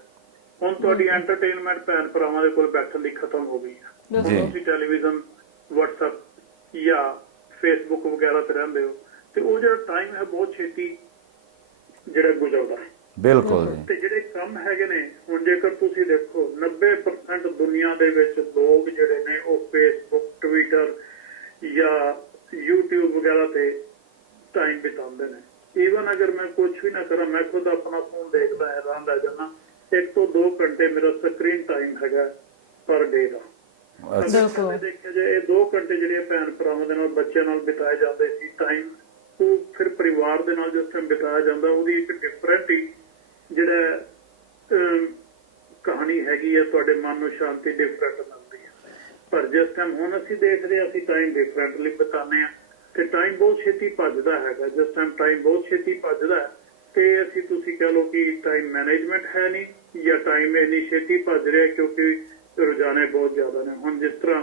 ਹੁਣ ਤੁਹਾਡੀ ਐਂਟਰਟੇਨਮੈਂਟ ਭੈਣ ਭਰਾਵਾਂ ਦੇ ਕੋਲ ਬੈਠਣ ਲਈ ਖਤਮ ਹੋ ਗਈ ਹੈ। ਤੁਸੀਂ ਟੈਲੀਵਿਜ਼ਨ, WhatsApp ਜਾਂ Facebook ਵਗੈਰਾ ਤੇ ਰਹਿੰਦੇ ਹੋ, ਤੇ ਉਹ ਜਿਹੜਾ ਟਾਈਮ ਹੈ ਬਹੁਤ ਛੇਤੀ ਜਿਹੜਾ ਗੁਜ਼ਰਦਾ ਹੈ। ਬਿਲਕੁਲ ਜੀ। ਤੇ ਜਿਹੜੇ ਕੰਮ ਹੈਗੇ ਨੇ, ਹੁਣ ਜੇਕਰ ਤੁਸੀਂ ਦੇਖੋ 90% ਦੁਨੀਆ ਦੇ ਵਿੱਚ ਲੋਕ ਜਿਹੜੇ ਨੇ ਉਹ Facebook, Twitter ਜਾਂ YouTube ਵਗੈਰਾ ਤੇ ਟਾਈਮ ਬਿਤਾਉਂਦੇ ਨੇ। ਈਵਨ ਅਗਰ ਮੈਂ ਕੁਝ ਵੀ ਨਾ ਕਰਾਂ, ਮੈਂ ਖੁਦ ਆਪਣਾ ਫੋਨ ਦੇਖਦਾ ਹੈਰਾਨ ਰਹਿ ਜਾਂਦਾ, 1 ਤੋਂ 2 ਘੰਟੇ ਮੇਰਾ ਸਕਰੀਨ ਟਾਈਮ ਹੈਗਾ ਪਰ ਡੇ ਦਾ। ਦੇਖਿਆ ਜਾਏ ਇਹ 2 ਘੰਟੇ ਜਿਹੜੇ ਭੈਣ ਭਰਾਵਾਂ ਦੇ ਨਾਲ, ਬੱਚਿਆਂ ਨਾਲ ਬਿਤਾਏ ਜਾਂਦੇ ਸੀ ਟਾਈਮ, ਉਹ ਫਿਰ ਪਰਿਵਾਰ ਦੇ ਨਾਲ ਜਿਸ ਟਾਈਮ ਬਿਤਾਇਆ ਜਾਂਦਾ, ਉਹਦੀ ਇੱਕ ਡਿਫਰੈਂਟ ਹੀ ਜਿਹੜਾ ਕਹਾਣੀ ਹੈਗੀ ਹੈ, ਤੁਹਾਡੇ ਮਨ ਨੂੰ ਸ਼ਾਂਤੀ ਡਿਫਰੈਂਟ ਮਿਲਦੀ ਹੈ। ਪਰ ਜਿਸ ਟਾਈਮ ਹੁਣ ਅਸੀਂ ਦੇਖਦੇ ਹਾਂ, ਅਸੀਂ ਟਾਈਮ ਡਿਫਰੈਂਟਲੀ ਬਿਤਾਉਂਦੇ ਹਾਂ, ਤੇ ਟਾਈਮ ਬਹੁਤ ਛੇਤੀ ਭੱਜਦਾ ਹੈਗਾ। ਜਿਸ ਟਾਈਮ ਟਾਈਮ ਬਹੁਤ ਛੇਤੀ ਭੱਜਦਾ ਹੈ ਤੇ ਅਸੀਂ ਤੁਸੀਂ ਕਹ ਲਓ ਕਿ ਟਾਈਮ ਮੈਨੇਜਮੈਂਟ ਹੈ ਨਹੀਂ ਜਾਂ ਟਾਈਮ ਇੰਨੀ ਛੇਤੀ ਭੱਜ ਰਿਹਾ ਕਿਉਂਕਿ ਰੁਝਾਨੇ ਬਹੁਤ ਜ਼ਿਆਦਾ ਨੇ। ਹੁਣ ਜਿਸ ਤਰ੍ਹਾਂ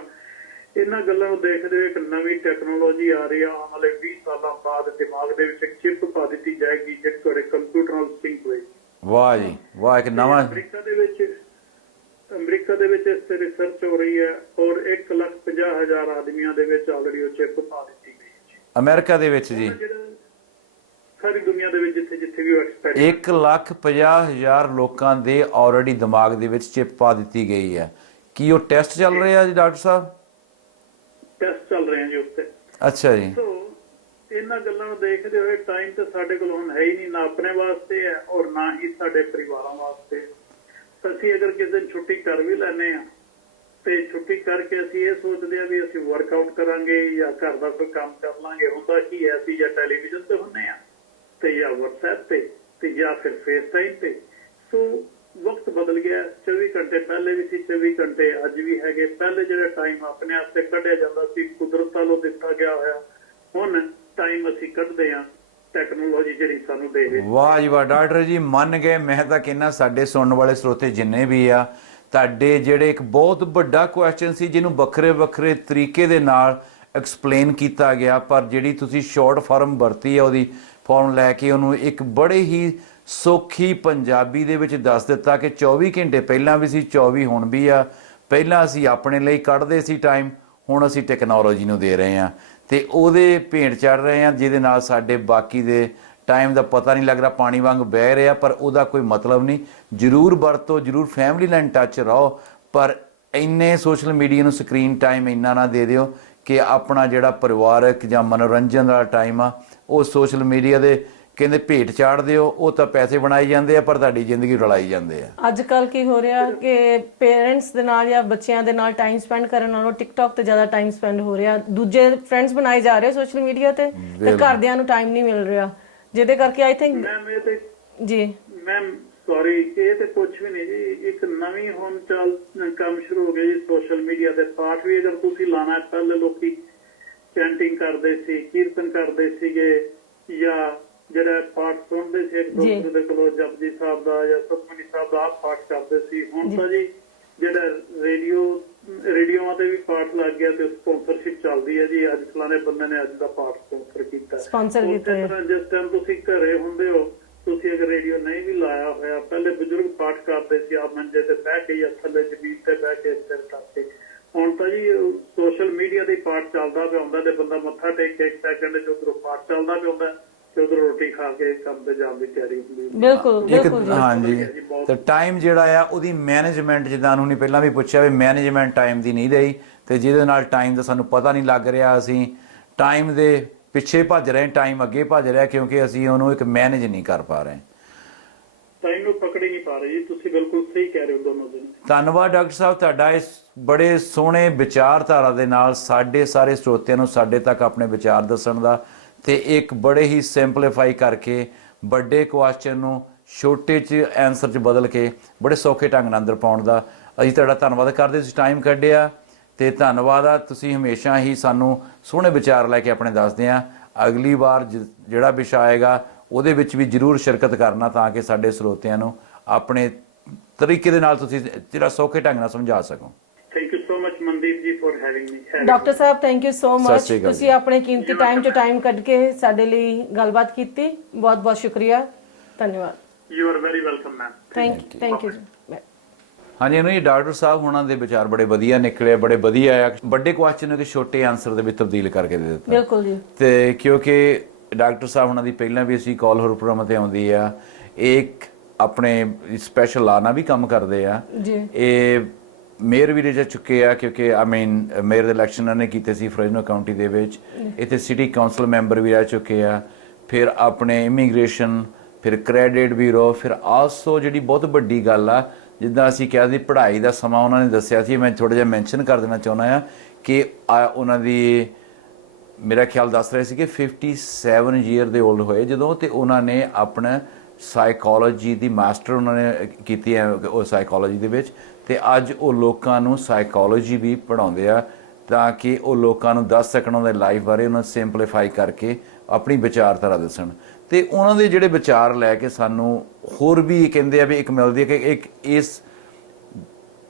ਇਹਨਾਂ ਗੱਲਾਂ ਨੂੰ ਦੇਖਦੇ ਹੋਏ ਇੱਕ ਨਵੀਂ ਟੈਕਨੋਲੋਜੀ ਆ ਰਹੀ ਆ, ਆਉਣ ਵਾਲੇ 20 ਸਾਲਾਂ ਬਾਅਦ ਦਿਮਾਗ ਦੇ ਵਿੱਚ ਇੱਕ ਚਿਪ ਪਾ ਦਿੱਤੀ ਜਾਏਗੀ ਜਿਹੜੀ ਤੁਹਾਡੇ ਕੰਪਿਊਟਰ ਨਾਲ ਸਿੰਕ ਹੋਏਗੀ। ਵਾਹ ਜੀ ਵਾਹ, ਇੱਕ ਨਵਾਂ ਅਮਰੀਕਾ ਦੇ ਵਿੱਚ ਇਸ ਤੇ ਰਿਸਰਚ ਹੋ ਰਹੀ ਹੈ ਔਰ 1,50,000 ਆਦਮੀਆਂ ਦੇ ਵਿੱਚ ਆਲਰੇਡੀ ਉਹ ਚਿਪ ਪਾ ਦਿੱਤੀ ਗਈ ਹੈ। ਅਮਰੀਕਾ ਦੇ ਵਿੱਚ ਜੀ ਸਾਰੀ ਦੁਨੀਆ ਦੇ ਵਿੱਚ ਜਿੱਥੇ ਜਿੱਥੇ ਵੀ ਉਹ ਐਕਸਪੈਰੀਮੈਂਟ 1,50,000 ਲੋਕਾਂ ਦੇ ਆਲਰੇਡੀ ਦਿਮਾਗ ਦੇ ਵਿੱਚ ਚਿਪ ਪਾ ਦਿੱਤੀ ਗਈ ਹੈ। ਕੀ ਉਹ ਟੈਸਟ ਚੱਲ ਰਹੇ ਆ ਜੀ ਡਾਕਟਰ ਸਾਹਿਬ? ਟੈਸਟ ਚੱਲ ਰਹੇ ਆ ਜੀ ਉੱਤੇ। ਅੱਛਾ ਜੀ। ਸੋ ਇਹਨਾਂ ਗੱਲਾਂ ਨੂੰ ਦੇਖਦੇ ਹੋਏ ਟਾਈਮ ਤਾਂ ਸਾਡੇ ਕੋਲ ਹੁਣ ਹੈ ਹੀ ਨਹੀਂ, ਨਾ ਆਪਣੇ ਵਾਸਤੇ ਹੈ ਔਰ ਨਾ ਹੀ ਸਾਡੇ ਪਰਿਵਾਰਾਂ ਵਾਸਤੇ। ਅਸੀਂ ਅਗਰ ਕਿਸੇ ਦਿਨ ਛੁੱਟੀ ਕਰ ਵੀ ਲੈਂਦੇ ਆ ਤੇ ਛੁੱਟੀ ਕਰਕੇ ਅਸੀਂ ਇਹ ਸੋਚਦੇ ਆ ਵੀ ਅਸੀਂ ਵਰਕਆਊਟ ਕਰਾਂਗੇ ਜਾਂ ਘਰ ਦਾ ਕੋਈ ਕੰਮ ਕਰ ਲਾਂਗੇ। ਹੁੰਦਾ ਕੀ ਹੈ, ਅਸੀਂ ਜਾਂ ਟੈਲੀਵਿਜ਼ਨ ਤੇ ਹੁੰਦੇ ਆ ਤੇ ਜਾਂ WhatsApp ਤੇ ਜਾਂ ਫਿਰ FaceTime ਤੇ। ਸੋ ਵਕਤ ਬਦਲ ਗਿਆ। 24 ਘੰਟੇ ਪਹਿਲੇ ਵੀ ਸੀ, 24 ਘੰਟੇ ਅੱਜ ਵੀ ਹੈਗੇ। ਪਹਿਲੇ ਜਿਹੜਾ ਟਾਈਮ ਆਪਣੇ ਆਪ ਤੇ ਕੱਢਿਆ ਜਾਂਦਾ ਸੀ ਕੁਦਰਤ ਵੱਲੋਂ ਦਿੱਤਾ ਗਿਆ ਹੋਇਆ, ਹੁਣ ਟਾਈਮ ਅਸੀਂ ਕੱਢਦੇ ਆ ਟੈਕਨੋਲੋਜੀ ਜਿਹੜੀ ਸਾਨੂੰ ਦੇ ਰਹੀ। ਵਾਹ ਜੀ ਵਾਹ ਡਾਕਟਰ ਜੀ, ਮੰਨ ਗਏ। ਮੈਂ ਤਾਂ ਕਹਿੰਦਾ ਸਾਡੇ ਸੁਣਨ ਵਾਲੇ ਸਰੋਤੇ ਜਿੰਨੇ ਵੀ ਆ, ਤੁਹਾਡੇ ਜਿਹੜੇ ਇੱਕ ਬਹੁਤ ਵੱਡਾ ਕੁਐਸਚਨ ਸੀ ਜਿਹਨੂੰ ਵੱਖਰੇ ਵੱਖਰੇ ਤਰੀਕੇ ਦੇ ਨਾਲ ਐਕਸਪਲੇਨ ਕੀਤਾ ਗਿਆ, ਪਰ ਜਿਹੜੀ ਤੁਸੀਂ ਸ਼ਾਰਟ ਫਾਰਮ ਵਰਤੀ ਆ ਉਹਦੀ ਫਾਰਮ ਲੈ ਕੇ ਉਹਨੂੰ ਇੱਕ ਬੜੇ ਹੀ ਸੌਖੀ ਪੰਜਾਬੀ ਦੇ ਵਿੱਚ ਦੱਸ ਦਿੱਤਾ ਕਿ 24 ਘੰਟੇ ਪਹਿਲਾਂ ਵੀ ਸੀ, 24 ਹੁਣ ਵੀ ਆ। ਪਹਿਲਾਂ ਅਸੀਂ ਆਪਣੇ ਲਈ ਕੱਢਦੇ ਸੀ ਟਾਈਮ, ਹੁਣ ਅਸੀਂ ਟੈਕਨੋਲੋਜੀ ਨੂੰ ਦੇ ਰਹੇ ਹਾਂ ਤੇ ਉਹਦੇ ਭੇਂਟ ਚੜ ਰਹੇ ਹਾਂ, ਜਿਹਦੇ ਨਾਲ ਸਾਡੇ ਬਾਕੀ ਦੇ ਟਾਈਮ ਦਾ ਪਤਾ ਨਹੀਂ ਲੱਗ ਰਿਹਾ, ਪਾਣੀ ਵਾਂਗ ਵਹਿ ਰਿਹਾ, ਪਰ ਉਹਦਾ ਕੋਈ ਮਤਲਬ ਨਹੀਂ। ਜ਼ਰੂਰ ਵਰਤੋ, ਜ਼ਰੂਰ ਫੈਮਿਲੀ ਨਾਲ ਟੱਚ ਰਹੋ, ਪਰ ਇੰਨੇ ਸੋਸ਼ਲ ਮੀਡੀਆ ਨੂੰ ਸਕਰੀਨ ਟਾਈਮ ਇੰਨਾ ਨਾ ਦੇ ਦਿਓ ਕਿ ਆਪਣਾ ਜਿਹੜਾ ਪਰਿਵਾਰਕ ਜਾਂ ਮਨੋਰੰਜਨ ਦਾ ਟਾਈਮ ਆ ਉਹ ਸੋਸ਼ਲ ਮੀਡੀਆ ਦੇ ਕਹਿੰਦੇ ਭੇਟ ਚਾੜ ਦਿਓ। ਉਹ ਤਾਂ ਪੈਸੇ ਬਣਾਈ ਜਾਂਦੇ ਆ ਪਰ ਤੁਹਾਡੀ ਜ਼ਿੰਦਗੀ ਰਲਾਈ ਜਾਂਦੇ ਆ। ਅੱਜ ਕੱਲ ਕੀ ਹੋ ਰਿਹਾ ਕਿ ਪੇਰੈਂਟਸ ਦੇ ਨਾਲ ਜਾਂ ਬੱਚਿਆਂ ਦੇ ਨਾਲ ਟਾਈਮ ਸਪੈਂਡ ਕਰਨ ਨਾਲੋਂ ਟਿਕਟੌਕ ਤੇ ਜ਼ਿਆਦਾ ਟਾਈਮ ਸਪੈਂਡ ਹੋ ਰਿਹਾ। ਦੂਜੇ ਫਰੈਂਡਸ ਬਣਾਏ ਜਾ ਰਹੇ ਸੋਸ਼ਲ ਮੀਡੀਆ ਤੇ ਘਰਦਿਆਂ ਨੂੰ ਟਾਈਮ ਨਹੀਂ ਮਿਲ ਰਿਹਾ, ਜਿਹਦੇ ਕਰਕੇ ਆਈ ਥਿੰਕ ਜੀ ਮੈਮ ਸੌਰੀ ਇਹ ਤੇ ਕੁਝ ਵੀ ਨਹੀਂ ਜੀ। ਇੱਕ ਨਵੀਂ ਹੁਣ ਕੰਮ ਸ਼ੁਰੂ ਹੋ ਗਿਆ ਜੀ ਸੋਸ਼ਲ ਮੀਡੀਆ ਦੇ। ਪਾਠ ਵੀ ਅਗਰ ਤੁਸੀਂ ਲਾਣਾ, ਪਹਿਲੇ ਲੋਕੀ ਚੈਂਟਿੰਗ ਕਰਦੇ ਸੀ, ਕੀਰਤਨ ਕਰਦੇ ਸੀਗੇ ਜਾਂ ਜਿਹੜਾ ਪਾਠ ਸੁਣਦੇ ਸੀ ਇੱਕ ਦੂਸਰੇ ਦੇ ਕੋਲੋਂ ਜਪਜੀ ਸਾਹਿਬ ਦਾ ਜਾਂ ਸੁਖਮਨੀ ਸਾਹਿਬ ਦਾ ਆਪ ਪਾਠ ਕਰਦੇ ਸੀ। ਹੁਣ ਤਾਂ ਜੀ ਜਿਹੜਾ ਰੇਡੀਓਆਂ ਤੇ ਵੀ ਪਾਠ ਲੱਗ ਗਿਆ ਤੇ ਸਪਾਂਸਰਸ਼ਿਪ ਚੱਲਦੀ ਹੈ ਜੀ। ਅੱਜ ਫਲਾਣੇ ਬੰਦੇ ਨੇ ਅੱਜ ਦਾ ਪਾਠ ਸਪਾਂਸਰ ਕੀਤਾ। ਜਿਸ ਟਾਈਮ ਤੁਸੀਂ ਘਰੇ ਹੁੰਦੇ ਹੋ, ਤੁਸੀਂ ਅਗਰ ਰੇਡੀਓ ਨਹੀਂ ਵੀ ਲਾਇਆ ਹੋਇਆ, ਪਹਿਲੇ ਬਜ਼ੁਰਗ ਪਾਠ ਕਰਦੇ ਸੀ ਆਪ ਮੰਜੇ ਤੇ ਬਹਿ ਕੇ ਜਾਂ ਥੱਲੇ ਜ਼ਮੀਨ ਤੇ ਬਹਿ ਕੇ ਸਿਰ ਕਰਕੇ। ਹੁਣ ਤਾਂ ਜੀ ਸੋਸ਼ਲ ਮੀਡੀਆ ਦੇ ਪਾਠ ਚੱਲਦਾ ਪਿਆ ਹੁੰਦਾ ਤੇ ਬੰਦਾ ਮੱਥਾ ਟੇਕ ਕੇ 1 ਸੈਕਿੰਡ ਚ ਉਧਰੋਂ ਪਾਠ ਚੱਲਦਾ ਪਿਆ ਹੁੰਦਾ ਤੇ ਉਧਰ ਰੋਟੀ ਖਾ ਕੇ ਕੰਮ ਤੇ ਜਾਣ ਦੀ ਤਿਆਰੀ ਹੁੰਦੀ। ਬਿਲਕੁਲ ਹਾਂਜੀ। ਤੇ ਟਾਈਮ ਜਿਹੜਾ ਆ ਉਹਦੀ ਮੈਨੇਜਮੈਂਟ, ਜਿੱਦਾਂ ਉਹਨੇ ਪਹਿਲਾਂ ਵੀ ਪੁੱਛਿਆ ਵੀ ਮੈਨੇਜਮੈਂਟ ਟਾਈਮ ਦੀ ਨਹੀਂ ਰਹੀ ਤੇ ਜਿਹਦੇ ਨਾਲ ਟਾਈਮ ਦਾ ਸਾਨੂੰ ਪਤਾ ਨਹੀਂ ਲੱਗ ਰਿਹਾ। ਅਸੀਂ ਟਾਈਮ ਦੇ ਪਿੱਛੇ ਭੱਜ ਰਹੇ, ਟਾਈਮ ਅੱਗੇ ਭੱਜ ਰਿਹਾ ਕਿਉਂਕਿ ਅਸੀਂ ਉਹਨੂੰ ਇੱਕ ਮੈਨੇਜ ਨਹੀਂ ਕਰ ਪਾ ਰਹੇ, ਟਾਈਮ ਨੂੰ ਪਕੜ ਹੀ ਨਹੀਂ ਪਾ ਰਹੇ ਜੀ। ਤੁਸੀਂ ਬਿਲਕੁਲ ਸਹੀ ਕਹਿ ਰਹੇ ਹੋ ਦੋਨੋਂ ਦਿਨ। ਧੰਨਵਾਦ ਡਾਕਟਰ ਸਾਹਿਬ ਤੁਹਾਡਾ ਇਸ ਬੜੇ ਸੋਹਣੇ ਵਿਚਾਰਧਾਰਾ ਦੇ ਨਾਲ ਸਾਡੇ ਸਾਰੇ ਸਰੋਤਿਆਂ ਨੂੰ ਸਾਡੇ ਤੱਕ ਆਪਣੇ ਵਿਚਾਰ ਦੱਸਣ ਦਾ ਤੇ ਇੱਕ ਬੜੇ ਹੀ ਸਿੰਪਲੀਫਾਈ ਕਰਕੇ ਵੱਡੇ ਕੁਐਸਚਨ ਨੂੰ ਛੋਟੇ 'ਚ ਆਨਸਰ 'ਚ ਬਦਲ ਕੇ ਬੜੇ ਸੌਖੇ ਢੰਗ ਨਾਲ ਅੰਦਰ ਪਾਉਣ ਦਾ ਅਸੀਂ ਤੁਹਾਡਾ ਧੰਨਵਾਦ ਕਰਦੇ। ਤੁਸੀਂ ਟਾਈਮ ਕੱਢਿਆ ਤੇ ਧੰਨਵਾਦ ਆ। ਤੁਸੀਂ ਹਮੇਸ਼ਾ ਹੀ ਸਾਨੂੰ ਸੋਹਣੇ ਵਿਚਾਰ ਲੈ ਕੇ ਆਪਣੇ ਦੱਸਦੇ ਆ। ਅਗਲੀ ਵਾਰ ਜਿਹੜਾ ਵਿਸ਼ਾ ਆਏਗਾ ਉਹਦੇ ਵਿੱਚ ਵੀ ਜ਼ਰੂਰ ਸ਼ਿਰਕਤ ਕਰਨਾ ਤਾਂ ਕਿ ਸਾਡੇ ਸਰੋਤਿਆਂ ਨੂੰ ਆਪਣੇ ਤਰੀਕੇ ਦੇ ਨਾਲ ਤੁਸੀਂ ਜਿਹੜਾ ਸੌਖੇ ਢੰਗ ਨਾਲ ਸਮਝਾ ਸਕੋ। Thank you so much Mandeep ਜੀ for having me. Doctor Sahib thank you so much. ਤੁਸੀਂ ਆਪਣੇ ਕੀਮਤੀ ਟਾਈਮ ਤੋਂ ਟਾਈਮ ਕੱਢ ਕੇ ਸਾਡੇ ਲਈ ਗੱਲਬਾਤ ਕੀਤੀ। ਬਹੁਤ ਬਹੁਤ ਸ਼ੁਕਰੀਆ, ਧੰਨਵਾਦ। You are very welcome ma'am. Thank you. ਹਾਂਜੀ ਨਹੀਂ ਡਾਕਟਰ ਸਾਹਿਬ ਹੁਣਾਂ ਦੇ ਵਿਚਾਰ ਬੜੇ ਵਧੀਆ ਨਿਕਲੇ, ਬੜੇ ਵਧੀਆ ਆ। ਵੱਡੇ ਕੁਐਸਚਨ ਨੂੰ ਕਿ ਛੋਟੇ ਆਨਸਰ ਦੇ ਵਿੱਚ ਤਬਦੀਲ ਕਰਕੇ ਦੇ ਦਿੱਤਾ। ਬਿਲਕੁਲ ਜੀ। ਤੇ ਕਿਉਂਕਿ ਡਾਕਟਰ ਸਾਹਿਬ ਹੁਣਾਂ ਦੀ ਪਹਿਲਾਂ ਵੀ ਅਸੀਂ ਕਾਲ ਹੋਰ ਪ੍ਰੋਗਰਾਮ ਤੇ ਆਉਂਦੀ ਆ, ਇੱਕ ਆਪਣੇ ਸਪੈਸ਼ਲ ਲਾ ਨਾਲ ਵੀ ਕੰਮ ਕਰਦੇ ਆ ਜੀ। ਇਹ ਮੇਅਰ ਵੀ ਰਹਿ ਚੁੱਕੇ ਆ ਕਿਉਂਕਿ ਮੇਅਰ ਦੇ ਇਲੈਕਸ਼ਨ ਇਹਨਾਂ ਨੇ ਕੀਤੇ ਸੀ ਫਰੈਜ਼ਨੋ ਕਾਉਂਟੀ ਦੇ ਵਿੱਚ। ਇੱਥੇ ਸਿਟੀ ਕਾਉਂਸਲ ਮੈਂਬਰ ਵੀ ਰਹਿ ਚੁੱਕੇ ਆ, ਫਿਰ ਆਪਣੇ ਇਮੀਗ੍ਰੇਸ਼ਨ, ਫਿਰ ਕ੍ਰੈਡਿਟ ਬਿਊਰੋ, ਫਿਰ ਆਲਸੋ ਜਿਹੜੀ ਬਹੁਤ ਵੱਡੀ ਗੱਲ ਆ ਜਿੱਦਾਂ ਅਸੀਂ ਕਿਹਾ ਸੀ ਪੜ੍ਹਾਈ ਦਾ ਸਮਾਂ ਉਹਨਾਂ ਨੇ ਦੱਸਿਆ ਸੀ। ਮੈਂ ਥੋੜ੍ਹਾ ਜਿਹਾ ਮੈਂਸ਼ਨ ਕਰ ਦੇਣਾ ਚਾਹੁੰਦਾ ਆ ਕਿ ਉਹਨਾਂ ਦੀ ਮੇਰਾ ਖਿਆਲ ਦੱਸ ਰਹੇ ਸੀ ਕਿ 57 ਈਅਰ ਦੇ ਓਲਡ ਹੋਏ ਜਦੋਂ, ਤੇ ਉਹਨਾਂ ਨੇ ਆਪਣਾ ਸਾਈਕੋਲੋਜੀ ਦੀ ਮਾਸਟਰ ਉਹਨਾਂ ਨੇ ਕੀਤੀ ਹੈ ਉਹ ਸਾਈਕੋਲੋਜੀ ਦੇ ਵਿੱਚ, ਤੇ ਅੱਜ ਉਹ ਲੋਕਾਂ ਨੂੰ ਸਾਈਕੋਲੋਜੀ ਵੀ ਪੜ੍ਹਾਉਂਦੇ ਆ ਤਾਂ ਕਿ ਉਹ ਲੋਕਾਂ ਨੂੰ ਦੱਸ ਸਕਣ ਉਹਦੇ ਲਾਈਫ ਬਾਰੇ, ਉਹਨਾਂ ਨੂੰ ਸਿੰਪਲੀਫਾਈ ਕਰਕੇ ਆਪਣੀ ਵਿਚਾਰਧਾਰਾ ਦੱਸਣ। ਤੇ ਉਹਨਾਂ ਦੇ ਜਿਹੜੇ ਵਿਚਾਰ ਲੈ ਕੇ ਸਾਨੂੰ ਹੋਰ ਵੀ ਕਹਿੰਦੇ ਆ ਵੀ ਇੱਕ ਮਿਲਦੀ ਹੈ ਕਿ ਇੱਕ ਇਸ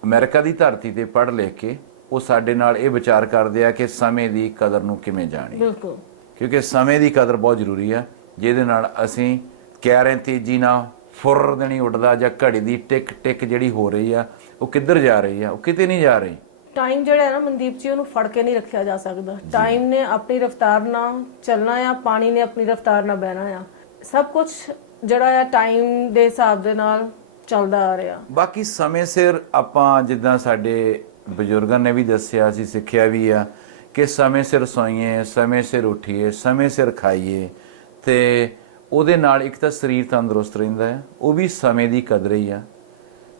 ਅਮਰੀਕਾ ਦੀ ਧਰਤੀ ਤੇ ਪੜ੍ਹ ਲਿਖ ਕੇ ਉਹ ਸਾਡੇ ਨਾਲ ਇਹ ਵਿਚਾਰ ਕਰਦੇ ਆ ਕਿ ਸਮੇਂ ਦੀ ਕਦਰ ਨੂੰ ਕਿਵੇਂ ਜਾਣੀਏ, ਬਿਲਕੁਲ ਕਿਉਂਕਿ ਸਮੇਂ ਦੀ ਕਦਰ ਬਹੁਤ ਜ਼ਰੂਰੀ ਆ, ਜਿਹਦੇ ਨਾਲ ਅਸੀਂ ਕਹਿ ਰਹੇ ਤੇਜ਼ੀ ਨਾਲ ਫੁਰ ਦੇਣੀ ਉੱਡਦਾ, ਜਾਂ ਘੜੀ ਦੀ ਟਿਕ ਟਿਕ ਜਿਹੜੀ ਹੋ ਰਹੀ ਆ ਉਹ ਕਿੱਧਰ ਜਾ ਰਹੀ ਆ, ਉਹ ਕਿਤੇ ਨਹੀਂ ਜਾ ਰਹੀ। ਟਾਈਮ ਜਿਹੜਾ ਹੈ ਨਾ ਮਨਦੀਪ ਜੀ, ਉਹਨੂੰ ਫੜ ਕੇ ਨਹੀਂ ਰੱਖਿਆ ਜਾ ਸਕਦਾ। ਟਾਈਮ ਨੇ ਆਪਣੀ ਰਫ਼ਤਾਰ ਨਾਲ ਚੱਲਣਾ ਆ, ਪਾਣੀ ਨੇ ਆਪਣੀ ਰਫ਼ਤਾਰ ਨਾਲ ਬਹਿਣਾ ਆ। ਸਭ ਕੁਝ ਜਿਹੜਾ ਆ ਟਾਈਮ ਦੇ ਹਿਸਾਬ ਦੇ ਨਾਲ ਚੱਲਦਾ ਆ ਰਿਹਾ। ਬਾਕੀ ਸਮੇਂ ਸਿਰ ਆਪਾਂ ਜਿੱਦਾਂ ਸਾਡੇ ਬਜ਼ੁਰਗਾਂ ਨੇ ਵੀ ਦੱਸਿਆ, ਅਸੀਂ ਸਿੱਖਿਆ ਵੀ ਆ ਕਿ ਸਮੇਂ ਸਿਰ ਸੋਈਏ, ਸਮੇਂ ਸਿਰ ਉੱਠੀਏ, ਸਮੇਂ ਸਿਰ ਖਾਈਏ, ਤੇ ਉਹਦੇ ਨਾਲ ਇੱਕ ਤਾਂ ਸਰੀਰ ਤੰਦਰੁਸਤ ਰਹਿੰਦਾ ਹੈ, ਉਹ ਵੀ ਸਮੇਂ ਦੀ ਕਦਰ ਹੀ ਆ।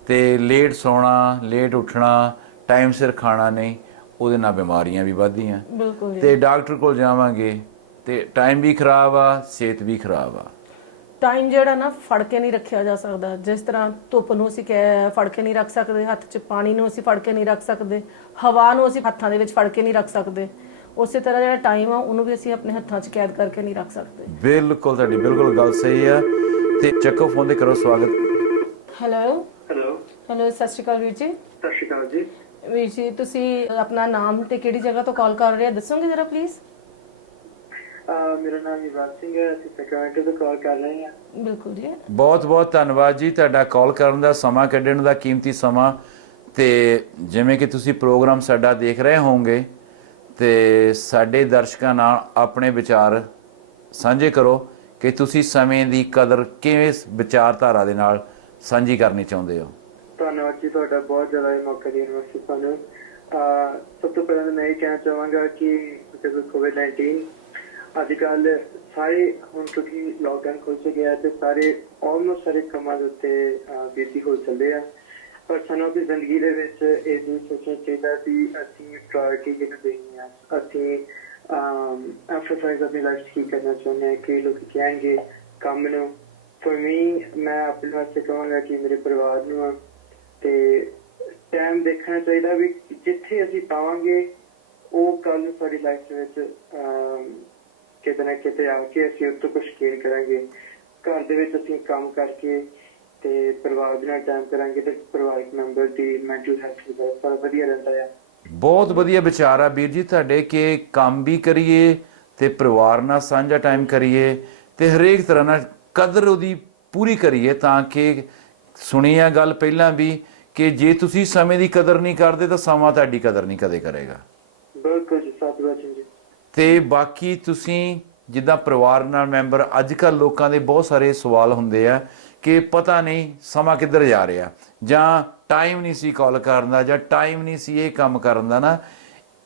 ਤੇ ਲੇਟ ਸੌਣਾ, ਲੇਟ ਉੱਠਣਾ, ਟਾਈਮ ਸਿਰ ਖਾਣਾ ਨਹੀਂ, ਉਹਦੇ ਨਾਲ ਬਿਮਾਰੀਆਂ ਵੀ ਵੱਧਦੀਆਂ। ਬਿਲਕੁਲ ਜੀ। ਤੇ ਡਾਕਟਰ ਕੋਲ ਜਾਵਾਂਗੇ ਤੇ ਟਾਈਮ ਵੀ ਖਰਾਬ ਆ, ਸਿਹਤ ਵੀ ਖਰਾਬ ਆ। ਟਾਈਮ ਜਿਹੜਾ ਨਾ ਫੜ ਕੇ ਨਹੀਂ ਰੱਖਿਆ ਜਾ ਸਕਦਾ। ਜਿਸ ਤਰ੍ਹਾਂ ਧੁੱਪ ਨੂੰ ਅਸੀਂ ਫੜ ਕੇ ਨਹੀਂ ਰੱਖ ਸਕਦੇ, ਹੱਥ 'ਚ ਪਾਣੀ ਨੂੰ ਅਸੀਂ ਫੜ ਕੇ ਨਹੀਂ ਰੱਖ ਸਕਦੇ, ਹਵਾ ਨੂੰ ਅਸੀਂ ਹੱਥਾਂ ਦੇ ਵਿੱਚ ਫੜ ਕੇ ਨਹੀਂ ਰੱਖ ਸਕਦੇ, ਉਸੇ ਤਰ੍ਹਾਂ ਜਿਹੜਾ ਟਾਈਮ ਆ ਉਹਨੂੰ ਵੀ ਅਸੀਂ ਆਪਣੇ ਹੱਥਾਂ 'ਚ ਕੈਦ ਕਰਕੇ ਨਹੀਂ ਰੱਖ ਸਕਦੇ। ਬਿਲਕੁਲ, ਤੁਹਾਡੀ ਬਿਲਕੁਲ ਗੱਲ ਸਹੀ ਆ। ਤੇ ਚੱਕੋ ਫੋਨ ਤੇ ਕਰੋ ਸਵਾਗਤ। ਹੈਲੋ ਹੈਲੋ, ਹੈਲੋ, ਸਤਿ ਸ਼੍ਰੀ ਅਕਾਲ ਵੀਰ ਜੀ। ਸਤਿ ਸ਼੍ਰੀ ਅਕਾਲ ਜੀ। ਵੀਰ ਜੀ, ਤੁਸੀਂ ਆਪਣਾ ਨਾਮ ਤੇ ਕਿਹੜੀ ਜਗ੍ਹਾ ਤੋਂ ਕਾਲ ਕਰ ਰਹੇ ਹੋ, ਦੱਸੋਗੇ ਜਰਾ ਪਲੀਜ਼? ਮੇਰਾ ਨਾਮ ਯੁਵਰਾਜ ਸਿੰਘ ਹੈ, ਅਸੀਂ ਸੈਕਰਮੈਂਟੋ ਤੋਂ ਕਾਲ ਕਰ ਰਹੇ ਹਾਂ। ਬਿਲਕੁਲ ਜੀ। ਬਹੁਤ ਬਹੁਤ ਧੰਨਵਾਦ ਜੀ ਤੁਹਾਡਾ ਕਾਲ ਕਰਨ ਦਾ, ਸਮਾਂ ਕੱਢਣ ਦਾ, ਕੀਮਤੀ ਸਮਾਂ। ਤੇ ਜਿਵੇਂ ਕਿ ਤੁਸੀਂ ਪ੍ਰੋਗਰਾਮ ਸਾਡਾ ਦੇਖ ਰਹੇ ਹੋਵੋਗੇ ਤੇ ਸਾਡੇ ਦਰਸ਼ਕਾਂ ਨਾਲ ਆਪਣੇ ਵਿਚਾਰ ਸਾਂਝੇ ਕਰੋ ਕਿ ਤੁਸੀਂ ਸਮੇਂ ਦੀ ਕਦਰ ਕਿਵੇਂ ਵਿਚਾਰਧਾਰਾ ਦੇ ਨਾਲ ਸਾਂਝੀ ਕਰਨੀ ਚਾਹੁੰਦੇ ਹੋ। ਧੰਨਵਾਦ ਜੀ ਤੁਹਾਡਾ, ਬਹੁਤ ਜ਼ਿਆਦਾ ਇਹ ਮੌਕਾ ਦੇਣ ਵਾਸਤੇ ਸਾਨੂੰ। ਸਭ ਤੋਂ ਪਹਿਲਾਂ ਮੈਂ ਇਹ ਕਹਿਣਾ ਚਾਹਾਂਗਾ ਕਿ COVID-19 ਅੱਜ ਕੱਲ ਸਾਰੇ ਹੁਣ ਕਿਉਂਕਿ ਲਾਕਡਾਊਨ ਖੁੱਲ ਚੁੱਕਿਆ ਤੇ ਸਾਰੇ ਆਲਮੋਸਟ ਸਾਰੇ ਕੰਮਾਂ ਦੇ ਉੱਤੇ ਬਿਜ਼ੀ ਹੋ ਚੱਲੇ ਆ, ਪਰ ਸਾਨੂੰ ਆਪਣੀ ਜ਼ਿੰਦਗੀ ਦੇ ਵਿੱਚ ਇਹ ਵੀ ਸੋਚਣਾ ਚਾਹੀਦਾ ਵੀ ਅਸੀਂ ਪ੍ਰਾਇੋਰਟੀ ਕਿਹਨੂੰ ਦੇਣੀ ਆ। ਅਸੀਂ ਐਕਸਰਸਾਈਜ਼ ਆਪਣੀ ਲਾਈਫ 'ਚ ਕੀ ਕਰਨਾ ਚਾਹੁੰਦੇ ਹਾਂ, ਕਿ ਲੋਕ ਕਹਿਣਗੇ ਕੰਮ ਨੂੰ। ਫॉर ਮੀ, ਮੈਂ ਆਪਣੇ ਵਾਸਤੇ ਕਹਾਂਗਾ ਕਿ ਮੇਰੇ ਪਰਿਵਾਰ ਨੂੰ ਤੇ ਟਾਈਮ ਦੇਖਣਾ ਚਾਹੀਦਾ ਵੀ ਜਿੱਥੇ ਅਸੀਂ ਪਾਵਾਂਗੇ ਉਹ ਕੱਲ ਸਾਡੀ ਲਾਈਫ ਦੇ ਵਿੱਚ ਕਿਤੇ ਨਾ ਕਿਤੇ ਆ ਕੇ ਅਸੀਂ ਉਸ ਤੋਂ ਕੁਝ ਗੇਨ ਕਰਾਂਗੇ। ਘਰ ਦੇ ਵਿੱਚ ਅਸੀਂ ਕੰਮ ਕਰਕੇ ਤੇ ਪਰਿਵਾਰ ਦੇ ਨਾਲ ਟਾਈਮ ਕਰਾਂਗੇ ਤੇ ਪਰਿਵਾਰਕ ਮੈਂਬਰ ਦੀ ਮੈਂਟਲ ਹੈਲਥ ਵੀ ਬਹੁਤ ਵਧੀਆ ਰਹਿੰਦਾ ਹੈ। ਬਹੁਤ ਵਧੀਆ ਵਿਚਾਰ ਆ ਵੀਰ ਜੀ ਤੁਹਾਡੇ ਕਿ ਕੰਮ ਵੀ ਕਰੀਏ ਤੇ ਪਰਿਵਾਰ ਨਾਲ ਸਾਂਝਾ ਟਾਈਮ ਕਰੀਏ ਤੇ ਹਰੇਕ ਤਰ੍ਹਾਂ ਨਾਲ ਕਦਰ ਉਹਦੀ ਪੂਰੀ ਕਰੀਏ, ਤਾਂ ਕਿ ਸੁਣੀ ਆ ਗੱਲ ਪਹਿਲਾਂ ਵੀ ਕਿ ਜੇ ਤੁਸੀਂ ਸਮੇਂ ਦੀ ਕਦਰ ਨਹੀਂ ਕਰਦੇ ਤਾਂ ਸਮਾਂ ਤੁਹਾਡੀ ਕਦਰ ਨਹੀਂ ਕਦੇ ਕਰੇਗਾ। ਬਿਲਕੁਲ ਜੀ, ਸਤਿ ਜੀ। ਤੇ ਬਾਕੀ ਤੁਸੀਂ ਜਿੱਦਾਂ ਪਰਿਵਾਰ ਨਾਲ ਮੈਂਬਰ, ਅੱਜ ਕੱਲ੍ਹ ਲੋਕਾਂ ਦੇ ਬਹੁਤ ਸਾਰੇ ਸਵਾਲ ਹੁੰਦੇ ਆ ਕਿ ਪਤਾ ਨਹੀਂ ਸਮਾਂ ਕਿੱਧਰ ਜਾ ਰਿਹਾ, ਜਾਂ ਟਾਈਮ ਨਹੀਂ ਸੀ ਕਾਲ ਕਰਨ ਦਾ, ਜਾਂ ਟਾਈਮ ਨਹੀਂ ਸੀ ਇਹ ਕੰਮ ਕਰਨ ਦਾ ਨਾ।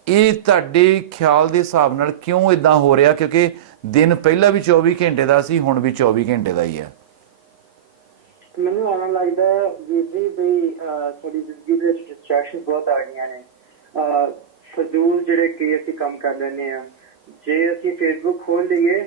ਇਹ ਤੁਹਾਡੇ ਖਿਆਲ ਦੇ ਹਿਸਾਬ ਨਾਲ ਕਿਉਂ ਇਦਾਂ ਹੋ ਰਿਹਾ? ਕਿਉਂਕਿ ਦਿਨ ਪਹਿਲਾਂ ਵੀ 24 ਘੰਟੇ ਦਾ ਸੀ, ਹੁਣ ਵੀ 24 ਘੰਟੇ ਦਾ ਹੀ ਹੈ। ਮੈਨੂੰ ਆਉਣ ਲੱਗਦਾ ਵੀਰ ਜੀ ਵੀ ਸਾਡੀ ਜ਼ਿੰਦਗੀ ਦੇ ਵਿੱਚ ਡਿਸਟਰੈਕਸ਼ਨ ਬਹੁਤ ਆ ਗਈਆਂ ਨੇ। ਫਜ਼ੂਲ ਜਿਹੜੇ ਕਿ ਅਸੀਂ ਕੰਮ ਕਰ ਲੈਂਦੇ ਆ, ਜੇ ਅਸੀਂ ਫੇਸਬੁੱਕ ਖੋਲ ਲਈਏ,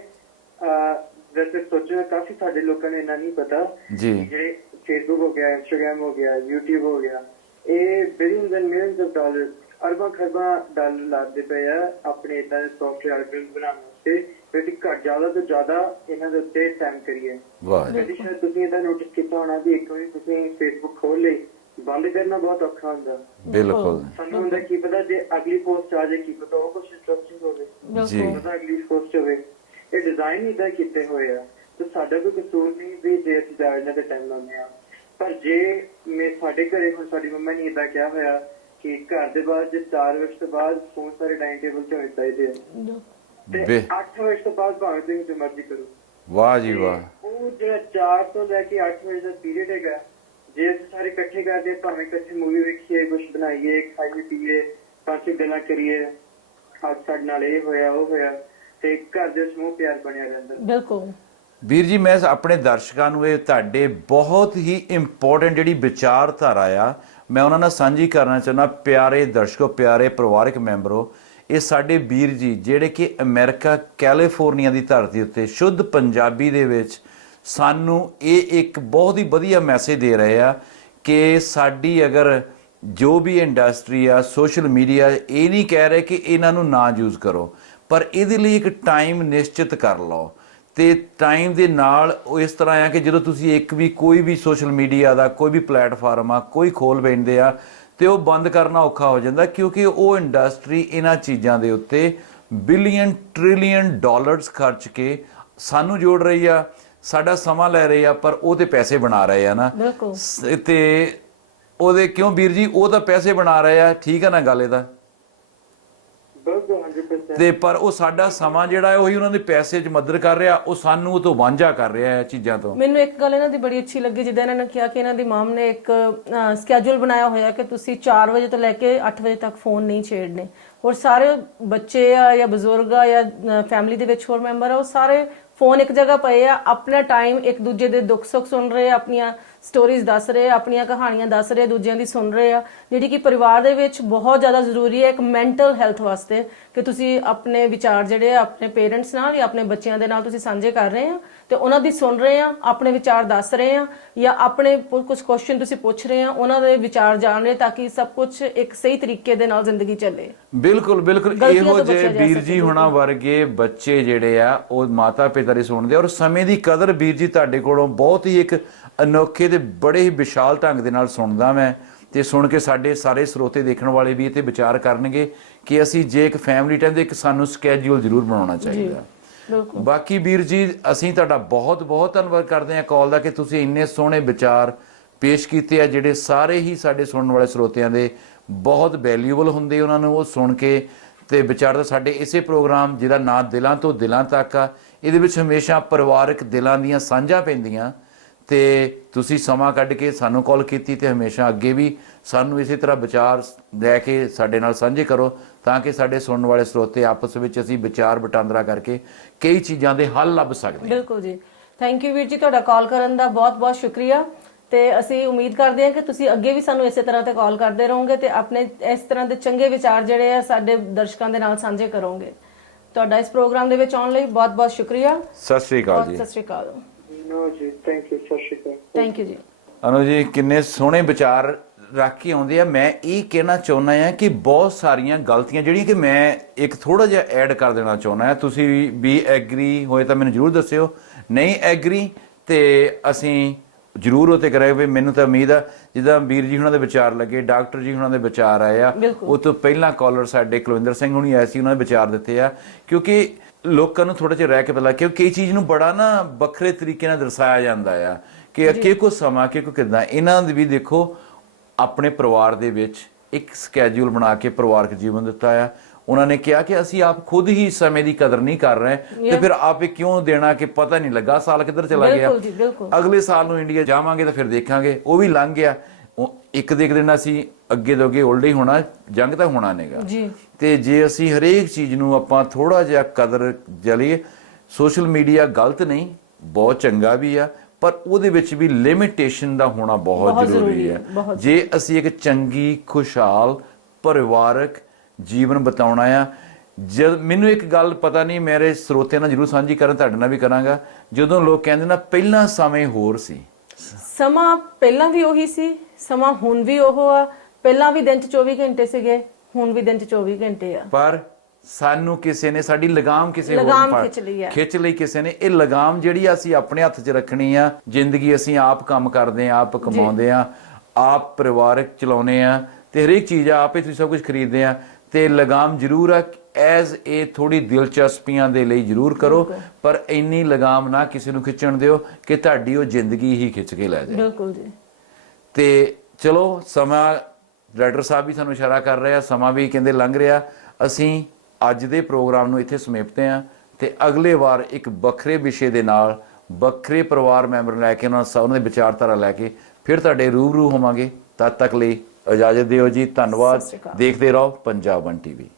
ਵੈਸੇ ਸੋਚਣਾ ਕਾਫੀ ਸਾਡੇ ਲੋਕਾਂ ਨੇ ਇੰਨਾ ਨਹੀਂ ਪਤਾ ਜੀ, ਜਿਹੜੇ ਫੇਸਬੁੱਕ ਹੋ ਗਿਆ, ਇੰਸਟਾਗ੍ਰਾਮ ਹੋ ਗਿਆ, YouTube ਹੋ ਗਿਆ, ਇਹ billions and millions of dollar, ਅਰਬਾਂ ਖਰਬਾਂ ਡਾਲਰ ਲਾਦੇ ਪਏ ਆ ਆਪਣੇ ਇਦਾਂ ਦੇ ਸੌਫਟਵੇਅਰ ਐਲਗੋਰਿਥਮ ਬਣਾਉਣ ਵਾਸਤੇ, ਵੀ ਘੱਟ ਜ਼ਿਆਦਾ ਤੋਂ ਜ਼ਿਆਦਾ ਇਹਨਾਂ ਦੇ ਉੱਤੇ ਟਾਈਮ ਕਰੀਏ। ਵਾਹ ਜੀ, ਸ਼ਾਇਦ ਤੁਸੀਂ ਇਹਦਾ ਨੋਟਿਸ ਕੀਤਾ ਹੋਣਾ ਵੀ ਇੱਕ ਵਾਰੀ ਤੁਸੀਂ ਫੇਸਬੁੱਕ ਖੋਲ ਲਈ, ਬੰਦ ਕਰਨਾ ਬਹੁਤ ਔਖਾ ਹੁੰਦਾ। ਬਿਲਕੁਲ ਸਾਨੂੰ ਹੁੰਦਾ ਕੀ ਪਤਾ ਜੇ ਅਗਲੀ ਪੋਸਟ ਆ ਜਾਏ, ਕੀ ਪਤਾ ਉਹ ਕੁਝ ਇੰਟਰਸਟਿੰਗ ਹੋਵੇ, ਜੀ, ਪਤਾ ਅਗਲੀ ਪੋਸਟ ਹੋਵੇ। ਇਹ ਡਿਜ਼ਾਈਨ ਇਦਾਂ ਕੀਤੇ ਹੋਏ ਆ ਤੇ ਸਾਡਾ ਕੋਈ ਕਸੂਰ ਨਹੀਂ ਵੀ ਜੇ ਅਸੀਂ ਇਹਨਾਂ ਤੇ ਟਾਈਮ ਲਾਉਂਦੇ ਆ। ਪਰ ਜੇ ਸਾਡੇ ਘਰੇ ਹੁਣ ਸਾਡੀ ਮੰਮਾ ਨੇ ਇਦਾਂ ਕਿਹਾ ਹੋਇਆ ਕਿ ਘਰ ਦੇ ਬਾਅਦ ਜੇ 4 ਵਜੇ ਤੋਂ ਬਾਅਦ ਫੋਨ ਸਾਰੇ ਡਾਈਨਿੰਗ ਟੇਬਲ ਤੇ ਹੋਣੇ ਚਾਹੀਦੇ ਆ, ਤੇ 8 ਵਜੇ ਤੋਂ ਬਾਅਦ ਭਾਵੇਂ ਤੁਸੀਂ ਜੋ ਮਰਜ਼ੀ ਕਰੋ। ਵਾਹ ਜੀ ਵਾਹ। ਉਹ ਜਿਹੜਾ 4 ਤੋਂ ਲੈ ਕੇ 8 ਵਜੇ ਦਾ ਪੀਰੀਅਡ ਹੈਗਾ, ਜੇ ਅਸੀਂ ਸਾਰੇ ਇਕੱਠੇ ਕਰਦੇ, ਭਾਵੇਂ ਇਕੱਠੇ ਮੂਵੀ ਵੇਖੀਏ, ਕੁਝ ਬਣਾਈਏ, ਖਾਈਏ ਪੀਏ, 5 ਗੱਲਾਂ ਕਰੀਏ, ਅੱਜ ਸਾਡੇ ਨਾਲ ਇਹ ਹੋਇਆ ਉਹ ਹੋਇਆ, ਤੇ ਘਰ ਦੇ ਸਮੂਹ ਪਿਆਰ ਬਣਿਆ ਰਹਿੰਦਾ। ਬਿਲਕੁਲ ਵੀਰ ਜੀ, ਮੈਂ ਆਪਣੇ ਦਰਸ਼ਕਾਂ ਨੂੰ ਇਹ ਤੁਹਾਡੇ ਬਹੁਤ ਹੀ ਇੰਪੋਰਟੈਂਟ ਜਿਹੜੀ ਵਿਚਾਰਧਾਰਾ ਆ, ਮੈਂ ਉਹਨਾਂ ਨਾਲ ਸਾਂਝੀ ਕਰਨਾ ਚਾਹੁੰਦਾ। ਪਿਆਰੇ ਦਰਸ਼ਕੋ, ਪਿਆਰੇ ਪਰਿਵਾਰਕ ਮੈਂਬਰੋ, ਇਹ ਸਾਡੇ ਵੀਰ ਜੀ ਜਿਹੜੇ ਕਿ ਅਮਰੀਕਾ ਕੈਲੀਫੋਰਨੀਆ ਦੀ ਧਰਤੀ ਉੱਤੇ ਸ਼ੁੱਧ ਪੰਜਾਬੀ ਦੇ ਵਿੱਚ ਸਾਨੂੰ ਇਹ ਇੱਕ ਬਹੁਤ ਹੀ ਵਧੀਆ ਮੈਸੇਜ ਦੇ ਰਹੇ ਆ ਕਿ ਸਾਡੀ ਅਗਰ ਜੋ ਵੀ ਇੰਡਸਟਰੀ ਆ ਸੋਸ਼ਲ ਮੀਡੀਆ ਇਹ ਨਹੀਂ ਕਹਿ ਰਹੇ ਕਿ ਇਹਨਾਂ ਨੂੰ ਨਾ ਯੂਜ਼ ਕਰੋ, ਪਰ ਇਹਦੇ ਲਈ ਇੱਕ ਟਾਈਮ ਨਿਸ਼ਚਿਤ ਕਰ ਲਓ। ਤੇ ਟਾਈਮ ਦੇ ਨਾਲ ਉਹ ਇਸ ਤਰ੍ਹਾਂ ਆ ਕਿ ਜਦੋਂ ਤੁਸੀਂ ਕੋਈ ਵੀ ਸੋਸ਼ਲ ਮੀਡੀਆ ਦਾ ਕੋਈ ਵੀ ਪਲੇਟਫਾਰਮ ਆ ਕੋਈ ਖੋਲ ਬੈਠਦੇ ਆ ਤੇ ਉਹ ਬੰਦ ਕਰਨਾ ਔਖਾ ਹੋ ਜਾਂਦਾ, ਕਿਉਂਕਿ ਉਹ ਇੰਡਸਟਰੀ ਇਹਨਾਂ ਚੀਜ਼ਾਂ ਦੇ ਉੱਤੇ ਬਿਲੀਅਨ ਟ੍ਰਿਲੀਅਨ ਡਾਲਰਸ ਖਰਚ ਕੇ ਸਾਨੂੰ ਜੋੜ ਰਹੀ ਆ, ਸਾਡਾ ਸਮਾਂ ਲੈ ਰਹੀ ਆ, ਪਰ ਉਹ ਤੇ ਪੈਸੇ ਬਣਾ ਰਹੇ ਆ ਨਾ। ਤੇ ਉਹਦੇ ਕਿਉਂ ਵੀਰ ਜੀ, ਉਹ ਤਾਂ ਪੈਸੇ ਬਣਾ ਰਹੇ ਆ, ਠੀਕ ਆ ਨਾ ਗੱਲ ਇਹਦਾ, ਤੇ ਪਰ ਉਹ ਸਾਡਾ ਸਮਾਂ ਜਿਹੜਾ ਹੈ ਉਹੀ ਉਹਨਾਂ ਦੇ ਪੈਸੇ 'ਚ ਮਦਦ ਕਰ ਰਿਹਾ, ਉਹ ਸਾਨੂੰ ਉਹ ਤੋਂ ਵਾਂਝਾ ਕਰ ਰਿਹਾ ਹੈ ਚੀਜ਼ਾਂ ਤੋਂ। ਮੈਨੂੰ ਇੱਕ ਗੱਲ ਇਹਨਾਂ ਦੀ ਬੜੀ ਅੱਛੀ ਲੱਗੀ, ਜਿੱਦਾਂ ਇਹਨਾਂ ਨੇ ਕਿਹਾ ਕਿ ਇਹਨਾਂ ਦੀ ਮਾਮ ਨੇ ਇੱਕ ਸਕੇਜੂਲ ਬਣਾਇਆ ਹੋਇਆ ਕਿ ਤੁਸੀਂ 4 ਵਜੇ ਤੋਂ ਲੈ ਕੇ 8 ਵਜੇ ਤੱਕ ਫੋਨ ਨਹੀਂ ਛੇੜਨੇ। ਔਰ ਸਾਰੇ ਬੱਚੇ ਆ ਜਾਂ ਬਜ਼ੁਰਗ ਆ ਜਾਂ ਫੈਮਿਲੀ ਦੇ ਵਿੱਚ ਹੋਰ ਮੈਂਬਰ ਆ, ਉਹ ਸਾਰੇ ਫੋਨ ਇੱਕ ਜਗ੍ਹਾ ਪਏ ਆ, ਆਪਣਾ ਟਾਈਮ ਇੱਕ ਦੂਜੇ ਦੇ ਦੁੱਖ ਸੁੱਖ ਸੁਣ ਰਹੇ ਆ, ਆਪਣੀਆਂ ਸਟੋਰੀਜ਼ ਦੱਸ ਰਹੇ ਆ, ਆਪਣੀਆਂ ਕਹਾਣੀਆਂ ਦੱਸ ਰਹੇ ਆ, ਦੂਜਿਆਂ ਦੀ ਸੁਣ ਰਹੇ ਆ, ਜਿਹੜੀ ਕਿ ਪਰਿਵਾਰ ਦੇ ਵਿੱਚ ਬਹੁਤ ਜ਼ਿਆਦਾ ਜ਼ਰੂਰੀ ਹੈ ਇੱਕ ਮੈਂਟਲ ਹੈਲਥ ਵਾਸਤੇ, ਕਿ ਤੁਸੀਂ ਆਪਣੇ ਵਿਚਾਰ ਜਿਹੜੇ ਆ ਆਪਣੇ ਪੇਰੈਂਟਸ ਨਾਲ ਜਾਂ ਆਪਣੇ ਬੱਚਿਆਂ ਦੇ ਨਾਲ ਤੁਸੀਂ ਸਾਂਝੇ ਕਰ ਰਹੇ ਆ ਤੇ ਉਹਨਾਂ ਦੀ ਸੁਣ ਰਹੇ ਆ, ਆਪਣੇ ਵਿਚਾਰ ਦੱਸ ਰਹੇ ਆ ਜਾਂ ਆਪਣੇ ਕੁਝ ਕੁਐਸਚਨ ਤੁਸੀਂ ਪੁੱਛ ਰਹੇ ਆ, ਉਹਨਾਂ ਦੇ ਵਿਚਾਰ ਜਾਣ ਰਹੇ, ਤਾਂ ਕਿ ਸਭ ਕੁਝ ਇੱਕ ਸਹੀ ਤਰੀਕੇ ਦੇ ਨਾਲ ਜ਼ਿੰਦਗੀ ਚੱਲੇ। ਬਿਲਕੁਲ ਬਿਲਕੁਲ, ਇਹੋ ਜਿਹੇ ਵੀਰ ਜੀ ਹੁਣਾਂ ਵਰਗੇ ਬੱਚੇ ਜਿਹੜੇ ਆ ਉਹ ਮਾਤਾ ਪਿਤਾ ਦੀ ਸੁਣਦੇ, ਔਰ ਸਮੇਂ ਦੀ ਕਦਰ ਵੀਰ ਜੀ ਤੁਹਾਡੇ ਕੋਲੋਂ ਬਹੁਤ ਹੀ ਇੱਕ ਅਨੋਖੇ ਤੇ ਬੜੇ ਹੀ ਵਿਸ਼ਾਲ ਢੰਗ ਦੇ ਨਾਲ ਸੁਣਦਾ ਮੈਂ, ਤੇ ਸੁਣ ਕੇ ਸਾਡੇ ਸਾਰੇ ਸਰੋਤੇ ਦੇਖਣ ਵਾਲੇ ਵੀ ਇਹ ਤੇ ਵਿਚਾਰ ਕਰਨਗੇ ਕਿ ਅਸੀਂ ਜੇ ਇੱਕ ਫੈਮਿਲੀ ਟਾਈਮ ਦੇ ਇੱਕ ਸਾਨੂੰ ਸਕੇਜੂਲ ਜ਼ਰੂਰ ਬਣਾਉਣਾ ਚਾਹੀਦਾ। ਬਾਕੀ ਵੀਰ ਜੀ ਅਸੀਂ ਤੁਹਾਡਾ ਬਹੁਤ ਬਹੁਤ ਧੰਨਵਾਦ ਕਰਦੇ ਹਾਂ ਕਾਲ ਦਾ, ਕਿ ਤੁਸੀਂ ਇੰਨੇ ਸੋਹਣੇ ਵਿਚਾਰ ਪੇਸ਼ ਕੀਤੇ ਆ ਜਿਹੜੇ ਸਾਰੇ ਹੀ ਸਾਡੇ ਸੁਣਨ ਵਾਲੇ ਸਰੋਤਿਆਂ ਦੇ ਬਹੁਤ ਵੈਲਿਊਬਲ ਹੁੰਦੇ, ਉਹਨਾਂ ਨੂੰ ਉਹ ਸੁਣ ਕੇ ਤੇ ਵਿਚਾਰਦਾ। ਸਾਡੇ ਇਸੇ ਪ੍ਰੋਗਰਾਮ ਜਿਹਦਾ ਨਾਂ ਦਿਲਾਂ ਤੋਂ ਦਿਲਾਂ ਤੱਕ ਆ, ਇਹਦੇ ਵਿੱਚ ਹਮੇਸ਼ਾ ਪਰਿਵਾਰਕ ਦਿਲਾਂ ਦੀਆਂ ਸਾਂਝਾਂ ਪੈਂਦੀਆਂ, ਤੇ ਤੁਸੀਂ ਸਮਾਂ ਕੱਢ ਕੇ ਸਾਨੂੰ ਕਾਲ ਕੀਤੀ ਤੇ ਹਮੇਸ਼ਾ ਅੱਗੇ ਵੀ ਸਾਨੂੰ ਇਸੇ ਤਰ੍ਹਾਂ ਵਿਚਾਰ ਲੈ ਕੇ ਸਾਡੇ ਨਾਲ ਸਾਂਝੇ ਕਰੋ, ਤਾਂ ਕਿ ਸਾਡੇ ਸੁਣਨ ਵਾਲੇ ਸਰੋਤੇ ਆਪਸ ਵਿੱਚ ਅਸੀਂ ਵਿਚਾਰ ਵਟਾਂਦਰਾ ਕਰਕੇ ਕਈ ਚੀਜ਼ਾਂ ਦੇ ਹੱਲ ਲੱਭ ਸਕਦੇ ਹਾਂ। ਬਿਲਕੁਲ ਜੀ, ਥੈਂਕ ਯੂ ਵੀਰ ਜੀ, ਤੁਹਾਡਾ ਕਾਲ ਕਰਨ ਦਾ ਬਹੁਤ ਬਹੁਤ ਸ਼ੁਕਰੀਆ, ਤੇ ਅਸੀਂ ਉਮੀਦ ਕਰਦੇ ਹਾਂ ਕਿ ਤੁਸੀਂ ਅੱਗੇ ਵੀ ਸਾਨੂੰ ਇਸੇ ਤਰ੍ਹਾਂ ਤੇ ਕਾਲ ਕਰਦੇ ਰਹੋਗੇ ਤੇ ਆਪਣੇ ਇਸ ਤਰ੍ਹਾਂ ਦੇ ਚੰਗੇ ਵਿਚਾਰ ਜਿਹੜੇ ਆ ਸਾਡੇ ਦਰਸ਼ਕਾਂ ਦੇ ਨਾਲ ਸਾਂਝੇ ਕਰੋਗੇ। ਤੁਹਾਡਾ ਇਸ ਪ੍ਰੋਗਰਾਮ ਦੇ ਵਿੱਚ ਆਉਣ ਲਈ ਬਹੁਤ ਬਹੁਤ ਸ਼ੁਕਰੀਆ। ਸਤਿ ਸ਼੍ਰੀ ਅਕਾਲ ਜੀ। ਸਤਿ ਸ਼੍ਰੀ ਅਕਾਲ। ਨੋ ਜੀ, ਥੈਂਕ ਯੂ, ਸਤਿ ਸ਼੍ਰੀ ਅਕਾਲ। ਥੈਂਕ ਯੂ ਜੀ। ਅਨੂ ਜੀ ਕਿੰਨੇ ਸੋਹਣੇ ਵਿਚਾਰ ਰੱਖ ਕੇ ਆਉਂਦੇ ਆ। ਮੈਂ ਇਹ ਕਹਿਣਾ ਚਾਹੁੰਦਾ ਆ ਕਿ ਬਹੁਤ ਸਾਰੀਆਂ ਗਲਤੀਆਂ ਜਿਹੜੀਆਂ ਕਿ ਮੈਂ ਇੱਕ ਥੋੜਾ ਜਿਹਾ ਐਡ ਕਰ ਦੇਣਾ ਚਾਹੁੰਦਾ ਆ, ਤੁਸੀਂ ਵੀ ਐਗਰੀ ਹੋਏ ਤਾਂ ਮੈਨੂੰ ਜ਼ਰੂਰ ਦੱਸਿਓ, ਨਹੀਂ ਐਗਰੀ ਤੇ ਅਸੀਂ ਜ਼ਰੂਰ ਉਹ ਤੇ ਕਰਾਂਗੇ। ਮੈਨੂੰ ਤਾਂ ਉਮੀਦ ਆ ਜਿੱਦਾਂ ਵੀਰ ਜੀ ਹੁਣਾਂ ਦੇ ਵਿਚਾਰ ਲੱਗੇ, ਡਾਕਟਰ ਜੀ ਹੁਣਾਂ ਦੇ ਵਿਚਾਰ ਆਏ ਆ, ਉਹ ਤੋਂ ਪਹਿਲਾਂ ਕਾਲਰ ਸਾਡੇ ਕੁਲਵਿੰਦਰ ਸਿੰਘ ਹੁਣੀ ਆਏ ਸੀ, ਉਹਨਾਂ ਦੇ ਵਿਚਾਰ ਦਿੱਤੇ ਆ, ਕਿਉਂਕਿ ਲੋਕਾਂ ਨੂੰ ਥੋੜਾ ਜਿਹਾ ਰਹਿ ਕੇ ਪਤਾ ਲੱਗ, ਕਿਉਂਕਿ ਕਈ ਚੀਜ਼ ਨੂੰ ਬੜਾ ਨਾ ਵੱਖਰੇ ਤਰੀਕੇ ਨਾਲ ਦਰਸਾਇਆ ਜਾਂਦਾ ਆ ਕਿ ਅੱਗੇ ਕੋ ਸਮਾਂ ਕਿ ਕੋ ਕਿੱਦਾਂ। ਇਹਨਾਂ ਦੇ ਵੀ ਦੇਖੋ ਆਪਣੇ ਪਰਿਵਾਰ ਦੇ ਵਿੱਚ ਇੱਕ ਸਕੇਜੂਲ ਬਣਾ ਕੇ ਪਰਿਵਾਰਕ ਜੀਵਨ ਦਿੱਤਾ ਆ। ਉਹਨਾਂ ਨੇ ਕਿਹਾ ਕਿ ਅਸੀਂ ਆਪ ਖੁਦ ਹੀ ਸਮੇਂ ਦੀ ਕਦਰ ਨਹੀਂ ਕਰ ਰਹੇ, ਤੇ ਫਿਰ ਆਪੇ ਕਿਉਂ ਦੇਣਾ ਕਿ ਪਤਾ ਨਹੀਂ ਲੱਗਾ ਸਾਲ ਕਿੱਧਰ ਚਲਾ ਗਿਆ। ਅਗਲੇ ਸਾਲ ਨੂੰ ਇੰਡੀਆ ਜਾਵਾਂਗੇ ਤਾਂ ਫਿਰ ਦੇਖਾਂਗੇ, ਉਹ ਵੀ ਲੰਘ ਗਿਆ। ਇੱਕ ਦੇ ਇੱਕ ਦਿਨ ਅਸੀਂ ਅੱਗੇ ਤੋਂ ਅੱਗੇ ਉਲਟ ਹੀ ਹੋਣਾ, ਜੰਗ ਤਾਂ ਹੋਣਾ ਨਹੀਂਗਾ। ਤੇ ਜੇ ਅਸੀਂ ਹਰੇਕ ਚੀਜ਼ ਨੂੰ ਆਪਾਂ ਥੋੜਾ ਜਿਹਾ ਕਦਰ ਜਲੀਏ, ਸੋਸ਼ਲ ਮੀਡੀਆ ਗਲਤ ਨਹੀਂ, ਬਹੁਤ ਚੰਗਾ ਵੀ ਆ, ਪਰ ਉਹਦੇ ਵਿੱਚ ਵੀ ਲਿਮਿਟੇਸ਼ਨ ਦਾ ਹੋਣਾ ਬਹੁਤ ਜ਼ਰੂਰੀ ਹੈ। ਜੇ ਅਸੀਂ ਇੱਕ ਚੰਗੀ ਖੁਸ਼ਹਾਲ ਪਰਿਵਾਰਕ ਜੀਵਨ ਬਿਤਾਉਣਾ ਆ। ਜਦ ਮੈਨੂੰ ਇੱਕ ਗੱਲ ਪਤਾ ਨਹੀਂ, ਮੇਰੇ ਸਰੋਤਿਆਂ ਨਾਲ ਜ਼ਰੂਰ ਸਾਂਝੀ ਕਰਨ, ਤੁਹਾਡੇ ਨਾਲ ਵੀ ਕਰਾਂਗਾ, ਜਦੋਂ ਲੋਕ ਕਹਿੰਦੇ ਨਾ ਪਹਿਲਾਂ ਸਮੇਂ ਹੋਰ ਸੀ, ਸਮਾਂ ਪਹਿਲਾਂ ਵੀ ਉਹੀ ਸੀ, ਸਮਾਂ ਹੁਣ ਵੀ ਉਹ ਆ। ਪਹਿਲਾਂ ਵੀ ਦਿਨ 'ਚ 24 ਘੰਟੇ ਸੀਗੇ, ਹੁਣ ਵੀ ਦਿਨ 'ਚ 24 ਘੰਟੇ ਆ, ਪਰ ਸਾਨੂੰ ਕਿਸੇ ਨੇ ਸਾਡੀ ਲਗਾਮ ਕਿਸੇ ਖਿੱਚ ਲਈ ਕਿਸੇ ਨੇ। ਇਹ ਲਗਾਮ ਜਿਹੜੀ ਅਸੀਂ ਆਪਣੇ ਹੱਥ 'ਚ ਰੱਖਣੀ ਆ। ਜ਼ਿੰਦਗੀ ਅਸੀਂ ਆਪ ਕੰਮ ਕਰਦੇ ਆ, ਆਪ ਕਮਾਉਂਦੇ ਆ, ਆਪ ਪਰਿਵਾਰਕ ਚਲਾਉਂਦੇ ਆ, ਤੇ ਹਰੇਕ ਚੀਜ਼ ਆਪ ਹੀ ਤੁਸੀਂ ਸਭ ਕੁਝ ਖਰੀਦਦੇ ਆ। ਤੇ ਲਗਾਮ ਜ਼ਰੂਰ ਆ ਐਜ਼ ਇਹ ਥੋੜੀ ਦਿਲਚਸਪੀਆਂ ਦੇ ਲਈ ਜ਼ਰੂਰ ਕਰੋ, ਪਰ ਇੰਨੀ ਲਗਾਮ ਨਾ ਕਿਸੇ ਨੂੰ ਖਿੱਚਣ ਦਿਓ ਕਿ ਤੁਹਾਡੀ ਉਹ ਜ਼ਿੰਦਗੀ ਹੀ ਖਿੱਚ ਕੇ ਲੈ ਜਾਏ। ਬਿਲਕੁਲ ਜੀ। ਤੇ ਚਲੋ ਸਮਾਂ ਡਾਕਟਰ ਸਾਹਿਬ ਵੀ ਸਾਨੂੰ ਇਸ਼ਾਰਾ ਕਰ ਰਹੇ ਆ, ਸਮਾਂ ਵੀ ਕਹਿੰਦੇ ਲੰਘ ਰਿਹਾ। ਅਸੀਂ ਅੱਜ ਦੇ ਪ੍ਰੋਗਰਾਮ ਨੂੰ ਇੱਥੇ ਸਮੇਪਦੇ ਹਾਂ, ਤੇ ਅਗਲੇ ਵਾਰ ਇੱਕ ਵੱਖਰੇ ਵਿਸ਼ੇ ਦੇ ਨਾਲ ਵੱਖਰੇ ਪਰਿਵਾਰ ਮੈਂਬਰ ਲੈ ਕੇ ਉਹਨਾਂ ਦੇ ਵਿਚਾਰਧਾਰਾ ਲੈ ਕੇ ਫਿਰ ਤੁਹਾਡੇ ਰੂਬਰੂ ਹੋਵਾਂਗੇ। ਤਦ ਤੱਕ ਲਈ ਇਜਾਜ਼ਤ ਦਿਓ ਜੀ, ਧੰਨਵਾਦ। ਦੇਖਦੇ ਰਹੋ ਪੰਜਾਬ 1 TV।